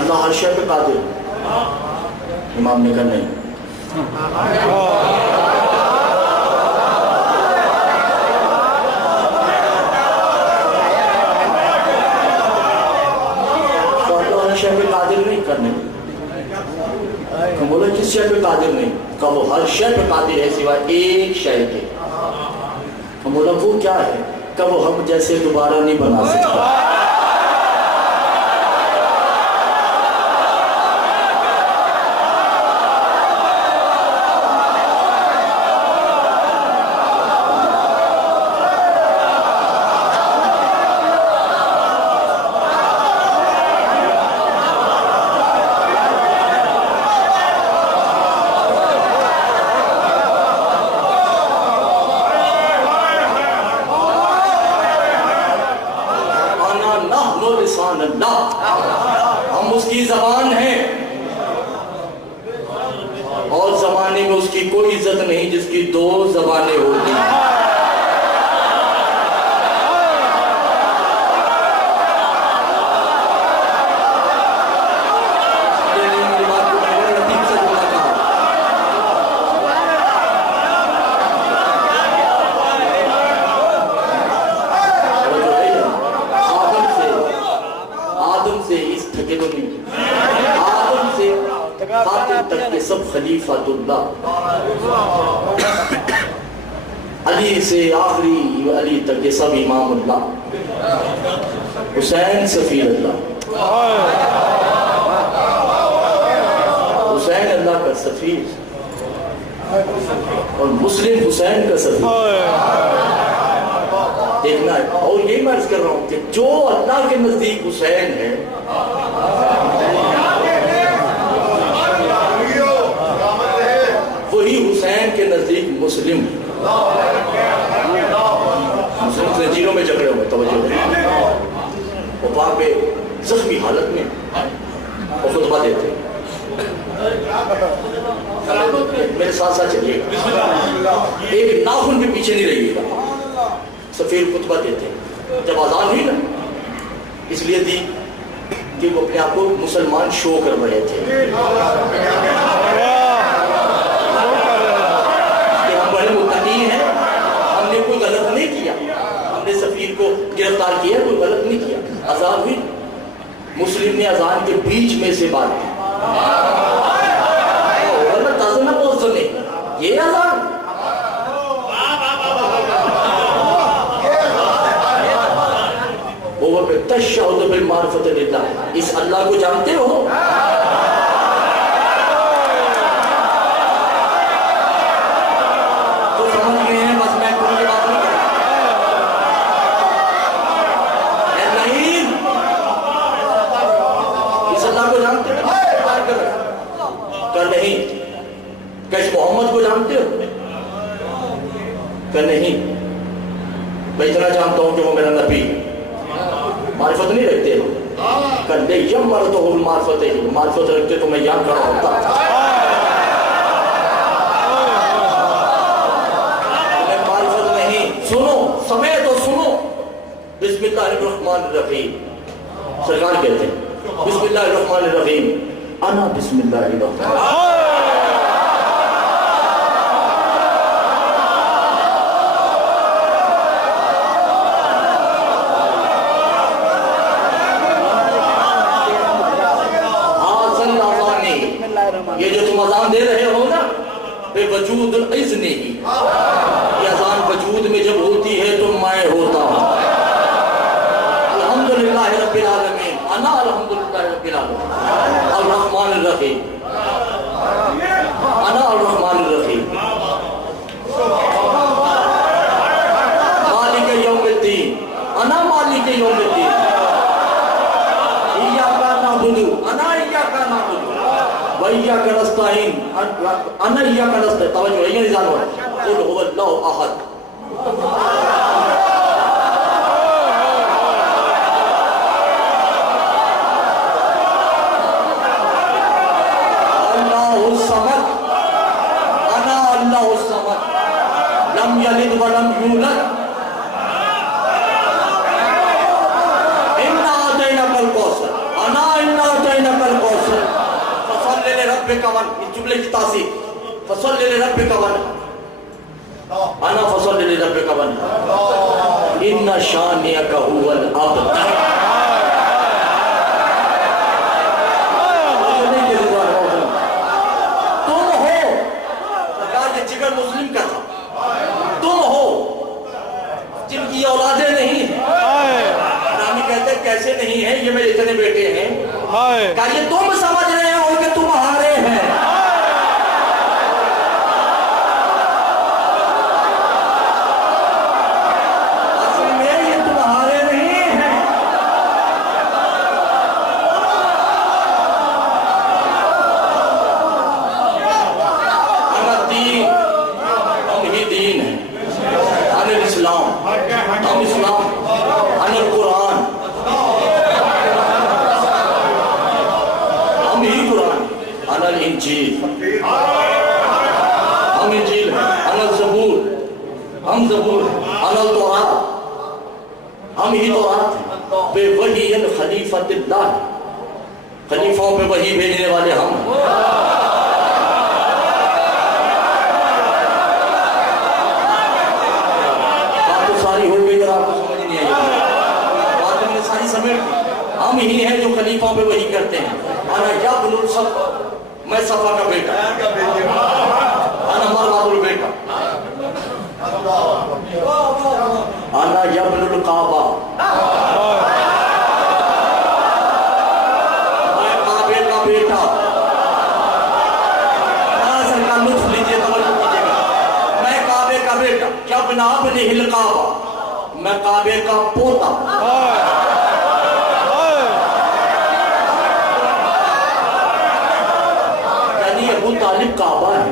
اللہ ہر شے پہ قادر، امام نے کہا نہیں، تو اللہ ہر شے پہ قادر نہیں کرنے، بولا کس شے پہ قادر نہیں؟ کہ وہ ہر شے پہ قادر ہے سوائے ایک شے کے۔ بولا وہ کیا ہے؟ کہ وہ ہم جیسے دوبارہ نہیں بنا سکتا۔ ہم اس کی زبان ہیں اور زبان زمانے میں اس کی کوئی عزت نہیں جس کی دو زبانیں ہوتی ہیں. تک کے سب خلیفۃ اللہ، علی سے آخری علی تک کے سب امام اللہ، حسین سفیر اللہ، حسین اللہ کا سفیر اور مسلم حسین کا سفیر. دیکھنا ہے. اور یہی میں عرض کر رہا ہوں کہ جو اللہ کے نزدیک حسین ہے وہی حسین کے نزدیک مسلم. مسلم زنجیروں میں جکڑے ہوئے، توجہ وہ وہاں پہ زخمی حالت میں وہ خطبہ دیتے. میرے ساتھ ساتھ چلیے گا، ایک ناخن بھی پیچھے نہیں رہیے گا. سفیر خطبہ دیتے جب آزاد ہوئی نا، اس لیے دی کہ وہ اپنے آپ کو مسلمان شو کر رہے تھے کہ ہم بڑے متقی ہیں، ہم نے کوئی غلط نہیں کیا، ہم نے سفیر کو گرفتار کیا، کوئی غلط نہیں کیا. آزاد ہوئی، مسلم نے اذان کے بیچ میں سے بات کی، یہ اذان تشہد بالمعرفت للہ، اس اللہ کو جانتے ہو؟ تو سمجھ گئے ہیں، بس میں کوئی بات نہیں کرتا. نہیں، اس اللہ کو جانتے ہو؟ کہ نہیں. کہ اس محمد کو جانتے ہو؟ کہ نہیں. میں اتنا جانتا ہوں کہ وہ میرا نبی. معرفت نہیں رکھتے ہو؟ کہ لے یم مرتو ہو معرفت ہے، معرفت رکھتے تو میں یہاں کھڑا ہوتا. میں معرفت نہیں. سنو، سمے تو سنو. بسم اللہ الرحمن الرحیم. سرکار کہتے ہیں بسم اللہ الرحمن الرحیم، انا بسم اللہ الرحمن. یہ جو تم اذان دے رہے ہو نا، بے وجود الاذن ہی، یہ اذان وجود میں جب ہوتی ہے تو میں ہوتا ہوں. الحمدللہ رب العالمین، انا الحمدللہ رب العالمین، الرحمن الرحیم، انا الرحمن الرحیم، مالک یوم الدین، انا مالک یوم الدین، ایاک نعبد، انا ایاک نعبد، وَإِيَّاكَ نَسْتَعِينُ، انا ایاک نستعین. توجہ ہے، یہ نظام ہو. قُلْ هُوَ اللَّهُ احد. اللہ الصمد، انا اللہ الصمد، لم یلد ولم یولد. اِنَّا أَعْطَيْنَاكَ الْكَوْثَرَ، انا اِنَّا أَعْطَيْنَاكَ الْكَوْثَرَ. فصل لربک ون، اس جملے کی تاثیر. فصل لربک ون، انا فصل لربک ون، ان شانئک هو الابتر. تم ہو، یہ جگر مسلم کا تھا، تم ہو جن کی اولادیں نہیں ہیں. رامی کہتے ہیں کیسے نہیں ہیں، یہ میرے اتنے بیٹے ہیں. کہ یہ تم سمجھ رہے ہو کہ تمہارے ہیں. اصل میں یہ تمہارے نہیں ہیں. اگر دین، ہم ہی دین ہیں. عن الاسلام، ہم اسلام. عن القرآن، ہم زبور انل تورات، ہم ہی تورات ہیں، بے وحی خلیفۃ اللہ، خلیفوں پہ وحی بھیجنے والے ہم ہیں۔ بات تو ساری ہو گئی، آپ کو سمجھ نہیں آئی، بات میں نے ساری سمیٹ دی۔ ہم ہی ہیں جو خلیفوں پہ وحی کرتے ہیں۔ انا یابن الصفا، میں صفا کا بیٹا، انا مروہ البیٹا، انا یابن القعبہ، میں کعبے کا بیٹا۔ سرکار لطف لیجیے، توجہ کیجیے گا، میں کعبے کا بیٹا، یابن ابن القعبہ، میں کعبے کا پوتا۔ یعنی ابو طالب کعبہ ہے،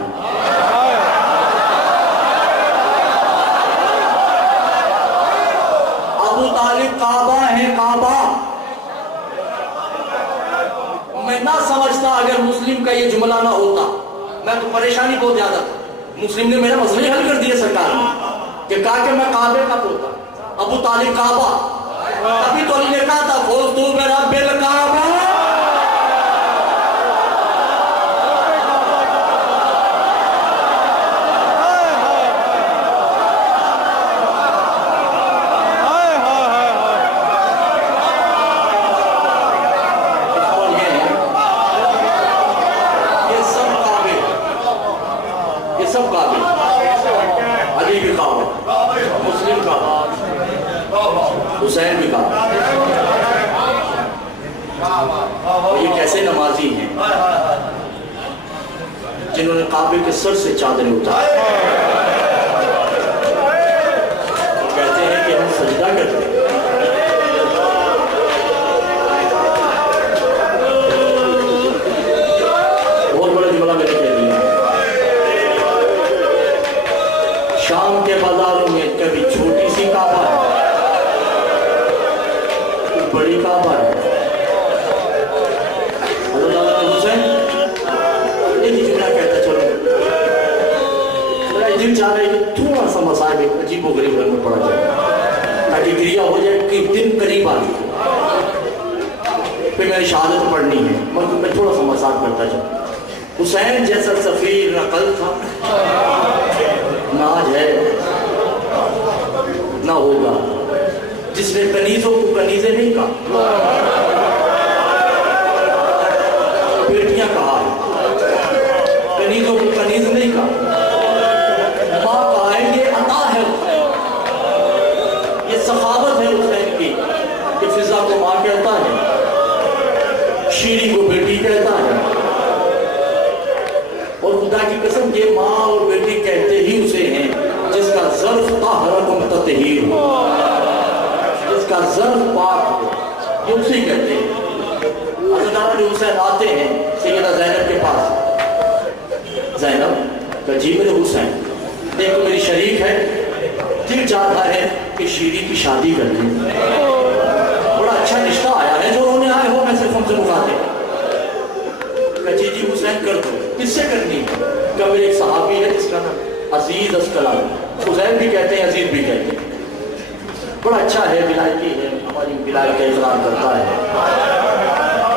ابو طالب کعبہ ہے، کعبہ۔ میں نہ سمجھتا اگر مسلم کا یہ جملہ نہ ہوتا، میں تو پریشانی بہت زیادہ تھا۔ مسلم نے میرا مسئلہ حل کر دیا سرکار نے، کہ کہا کہ میں کعبے کا پوتا، ابو طالب کعبہ۔ ابھی تو علی نے کہا تھا فوزتو برب الکعبہ، سب کعبے، علی بھی کعبہ، مسلم کعبہ، حسین بھی کعبہ۔ یہ کیسے نمازی ہیں جنہوں نے کعبے کے سر سے چادریں اٹھائی، کہتے ہیں کہ ہم سجدہ کرتے ہیں۔ بہت بڑا جملہ میں نے کہہ دیا، شام کے بازاروں میں کبھی چھوٹی سی کعبہ ہے، کوئی بڑی کعبہ ہے۔ حضرت حسین ایک ہی جملہ کہتا، چلو میرا دل چاہ رہا ہے کہ تھوڑا سا مسائل عجیب و غریب رنگ میں پڑا جائے تاکہ گریہ ہو جائے کہ دن قریب آ گئی، پھر میری شہادت پڑھنی ہے، میں تھوڑا سا مسائل کرتا جاؤں۔ حسین جیسا سفیر نہ کل تھا، نہ آج ہے، نہ ہوگا، جس نے کنیزوں کو کنیزیں نہیں کہا، بیٹیاں کہا ہے، کنیزوں کو کنیز نہیں کہا، ماں کہا ہے۔ یہ عطا ہے، یہ سخاوت ہے حسین کی کہ فضا کو ماں کہتا ہے، شیری کو بیٹی کہتا ہے، اور خدا کی قسم یہ ماں اور بیٹی کہتے ہی اسے ہیں جس کا ظرف طاہر و متطہر ہو، جس کا ظرف پاک ہو، یہ اسے کہتے ہیں۔ حضرت علی حسین آتے ہیں سیدہ زینب کے پاس، زینب کہ جی میرے حسین دیکھو میری شریک ہے، دل چاہتا ہے کہ شیری کی شادی کر لیں، بڑا اچھا رشتہ آیا ہے، جو انہوں نے آئے ہو میں صرف ہم سے مخاطب، کہ جی حسین کر دو۔ کس سے کرنی ہے؟ کہ میرے ایک صحابی ہے جس کا نام عزیز اسقلانی، حسین بھی کہتے ہیں عزیز بھی کہتے ہیں، بڑا اچھا ہے، ولایتی ہے، ہماری ولایت کا اقرار کرتا ہے،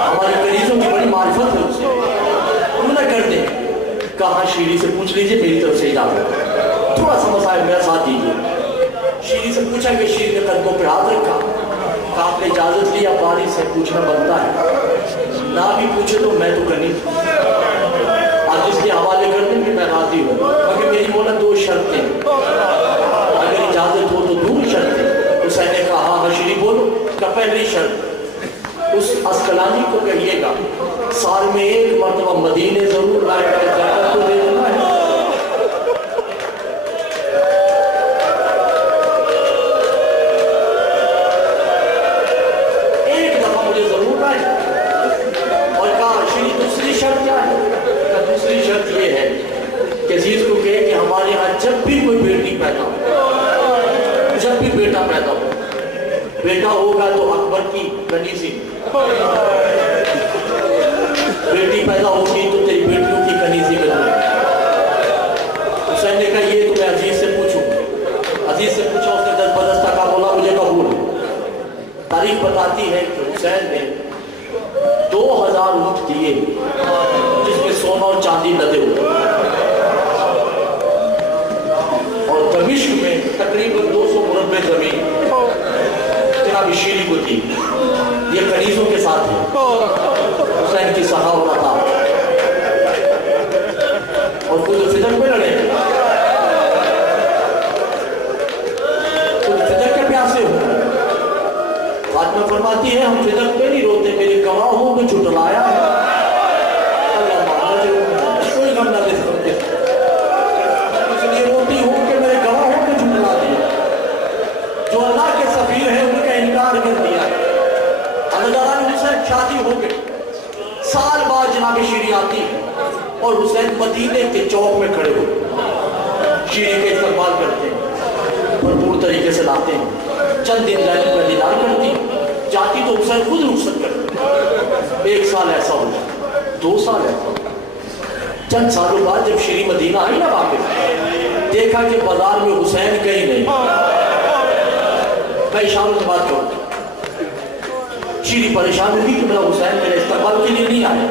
ہماری کنیزوں کی بڑی معرفت ہے اسے، انہوں نے کر دیں۔ کہاں شیری سے پوچھ لیجئے، میری طرف سے اجازت، تھوڑا سا مسائل میرا ساتھ دیجئے۔ شیری سے پوچھا کہ شیری نے قدموں پہ ہاتھ رکھا، کہ آپ نے اجازت لیا، باری سے پوچھنا بنتا ہے، نہ بھی پوچھے تو میں تو کنیز، آج اس کے حوالے کر دیں کہ میں راضی ہوں، مگر میری مولا دو شرطیں، اگر اجازت ہو تو دو شرطیں۔ حسین نے کہا ہاں شیری بولو۔ کہ پہلی شرط اس اسقلانی کو کہیے گا سال میں ایک مرتبہ مدینے ضرور لائے گا، زکات تو دے دینا ہے۔ ایک دفعہ مجھے ضرور لائے۔ اور کہا شیری دوسری شرط کیا ہے؟ کہ دوسری شرط یہ ہے کہ عزیز کو کہے کہ ہمارے ہاں جب بھی کوئی بیٹی پیدا ہو، جب بھی بیٹا پیدا ہو، بیٹا ہوگا تو اکبر کی کنیزی، بیٹی پیدا ہوگی تو تیری بیٹیوں کی کنیزی میں دوں۔ حسین نے کہا یہ تو میں عزیز سے پوچھوں، آتی ہے کہ حسین نے 2000 اونٹ دیے جس میں سونا اور چاندی لدے ہوئے، اور دمشق میں تقریباً 200 مربع زمین جناب شیری کو دی. یہ کنیزوں کے ساتھ ہے حسین کی سخاوت عطا، اور خود فدق میں لڑے، خود فدق کے پیاسے ہو. فاطمہ فرماتی ہے ہم فدق پہ نہیں روتے، میرے گواہوں کو جھٹلایا ہے. اللہ معاذ کوئی غم نہ دے سکتے، اس لیے روتی ہوں کہ میرے گواہوں کو جھٹلا دیا. جو اللہ کے سفیر ہیں ان کا انکار کر دیا. اللہ سے شادی ہو گئی، سال بعد جناب شیری آتی ہے اور حسین مدینے کے چوک میں کھڑے ہوئے شیری کے استقبال کرتے ہیں، بھرپور طریقے سے لاتے ہیں. چند دن زینب کا دیدار کرتی، جاتی تو حسین خود رخصت کرتے. 1 سال ایسا ہو جاتا، 2 سال ایسا ہو. چند سالوں بعد جب شیری مدینہ آئی نا واپس، دیکھا کہ بازار میں حسین کہیں نہیں. میں اشاروں سے بات کروں، شیری پریشان ہوئی کہ میرا حسین میرے استقبال کے لیے نہیں آیا.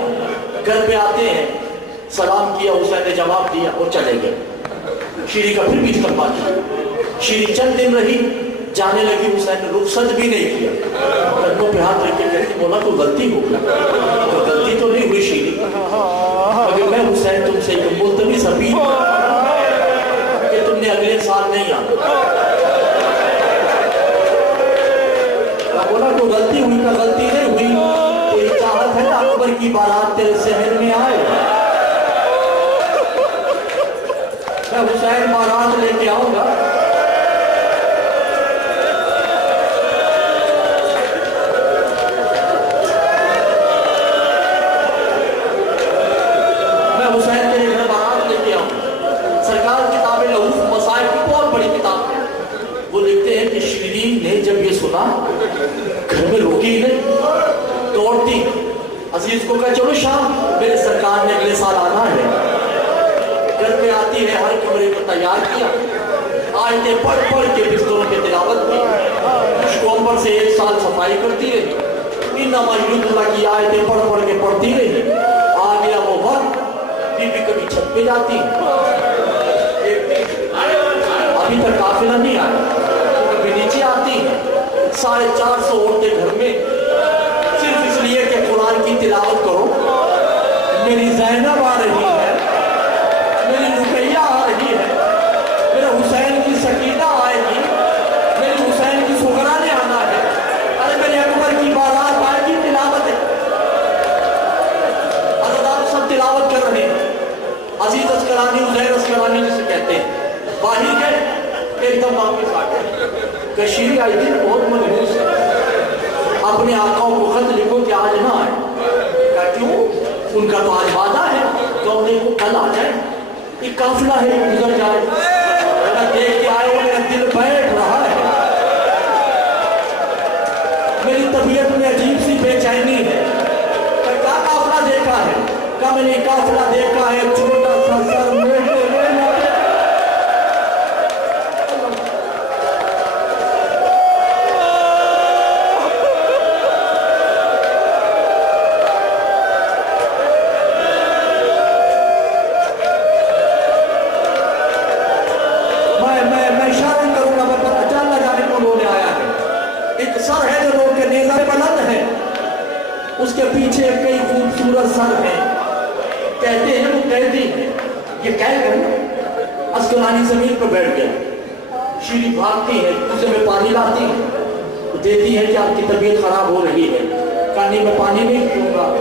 گھر پہ آتے ہیں، سلام کیا، حسین نے جواب دیا اور چلے گئے. شیری کا پھر بھی استقبال کیا. شیری چند دن رہی، جانے لگی. حسین نے رخصت بھی نہیں کیا. قدموں پہ ہاتھ رکھ کے کہتی مولا کوئی غلطی ہو گئی. تو غلطی تو نہیں ہوئی شیری، مگر میں حسین تم سے ایک ملتمس اپیل کہ تم نے اگلے سال نہیں آنا. بولا کوئی غلطی ہوئی کا غلطی نہیں ہوئی، تیری چاہت ہے نا اکبر کی بارات تیرے شہر میں آئے. میں حسین بارات لے کے آؤں گا. میں حسین تیرے گھر بارات لے کے آؤں. سرکار کتاب لہوف مصائب کی بہت بڑی کتاب ہے، وہ لکھتے ہیں کہ شیرین نے جب یہ سنا گھر میں روکی نہیں، دوڑتی عزیز کو کہا چلو شام میرے سرکار نے اگلے سال آنا ہے. گھر پہ آتی ہے، ہر کمرے کو تیار کیا، آیتیں پڑھ پڑھ کے بستروں پہ تلاوت کی. مشکومبر سے 1 سال صفائی کرتی رہی. انما یرید اللہ کی آیتیں پڑھ پڑھ کے پڑھتی رہی. آ گیا وہ وقت، بی بی کبھی چھت پہ جاتی، ابھی تک قافلہ نہیں آیا، کبھی نیچے آتی. 450 عورتیں گھر میں، صرف اس لیے کہ قرآن کی تلاوت کرو. میری زینب آ رہی ہے، میری رقیہ آ رہی ہے، میرے حسین کی سکینہ آئے گی، میری حسین کی سغرا نے آنا ہے، ارے میرے اکبر کی بارات آئے گی. تلاوت ہے، حضرات سب تلاوت کر رہے ہیں. عزیز اسکرانی، عزیر اسکرانی جسے کہتے ہیں، باہر گئے، ایک دم واپس آ گئے. کشیری آئی تھی بہت مجبوس ہے، اپنے آقاؤں کو خط لکھو کہ آج نہ آئے. کہا کیوں؟ ان کا تو آج وعدہ ہے کہ انہیں کو کل آ جائے، ایک قافلہ ہے گزر جائے. دیکھ کے آئے ہو میرا دل بیٹھ رہا ہے، میری طبیعت میں عجیب سی بے چینی ہے. کیا قافلہ دیکھا ہے؟ کہا میں نے قافلہ دیکھا ہے، چھوٹا سا سر میرے اس کے پیچھے کئی خوبصورت سر ہیں. کہتے ہیں وہ قیدی ہیں. یہ کہہ کر اسکلانی زمین پر بیٹھ گیا. شیری بھاگتی ہے، اسے میں پانی لاتی ہے، دیتی ہے کہ آپ کی طبیعت خراب ہو رہی ہے. کہا نہیں میں پانی نہیں پیوں گا.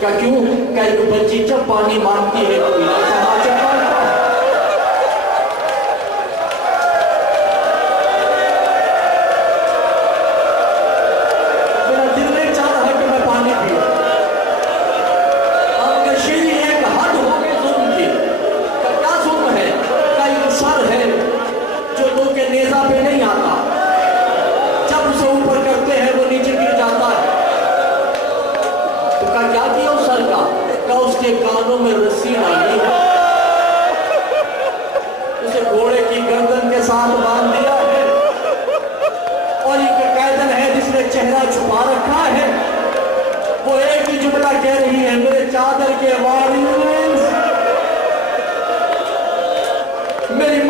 کہا کیوں؟ کہ ایک بچی جب پانی مانگتی ہے تو کانوں میں رسی ڈالی ہے.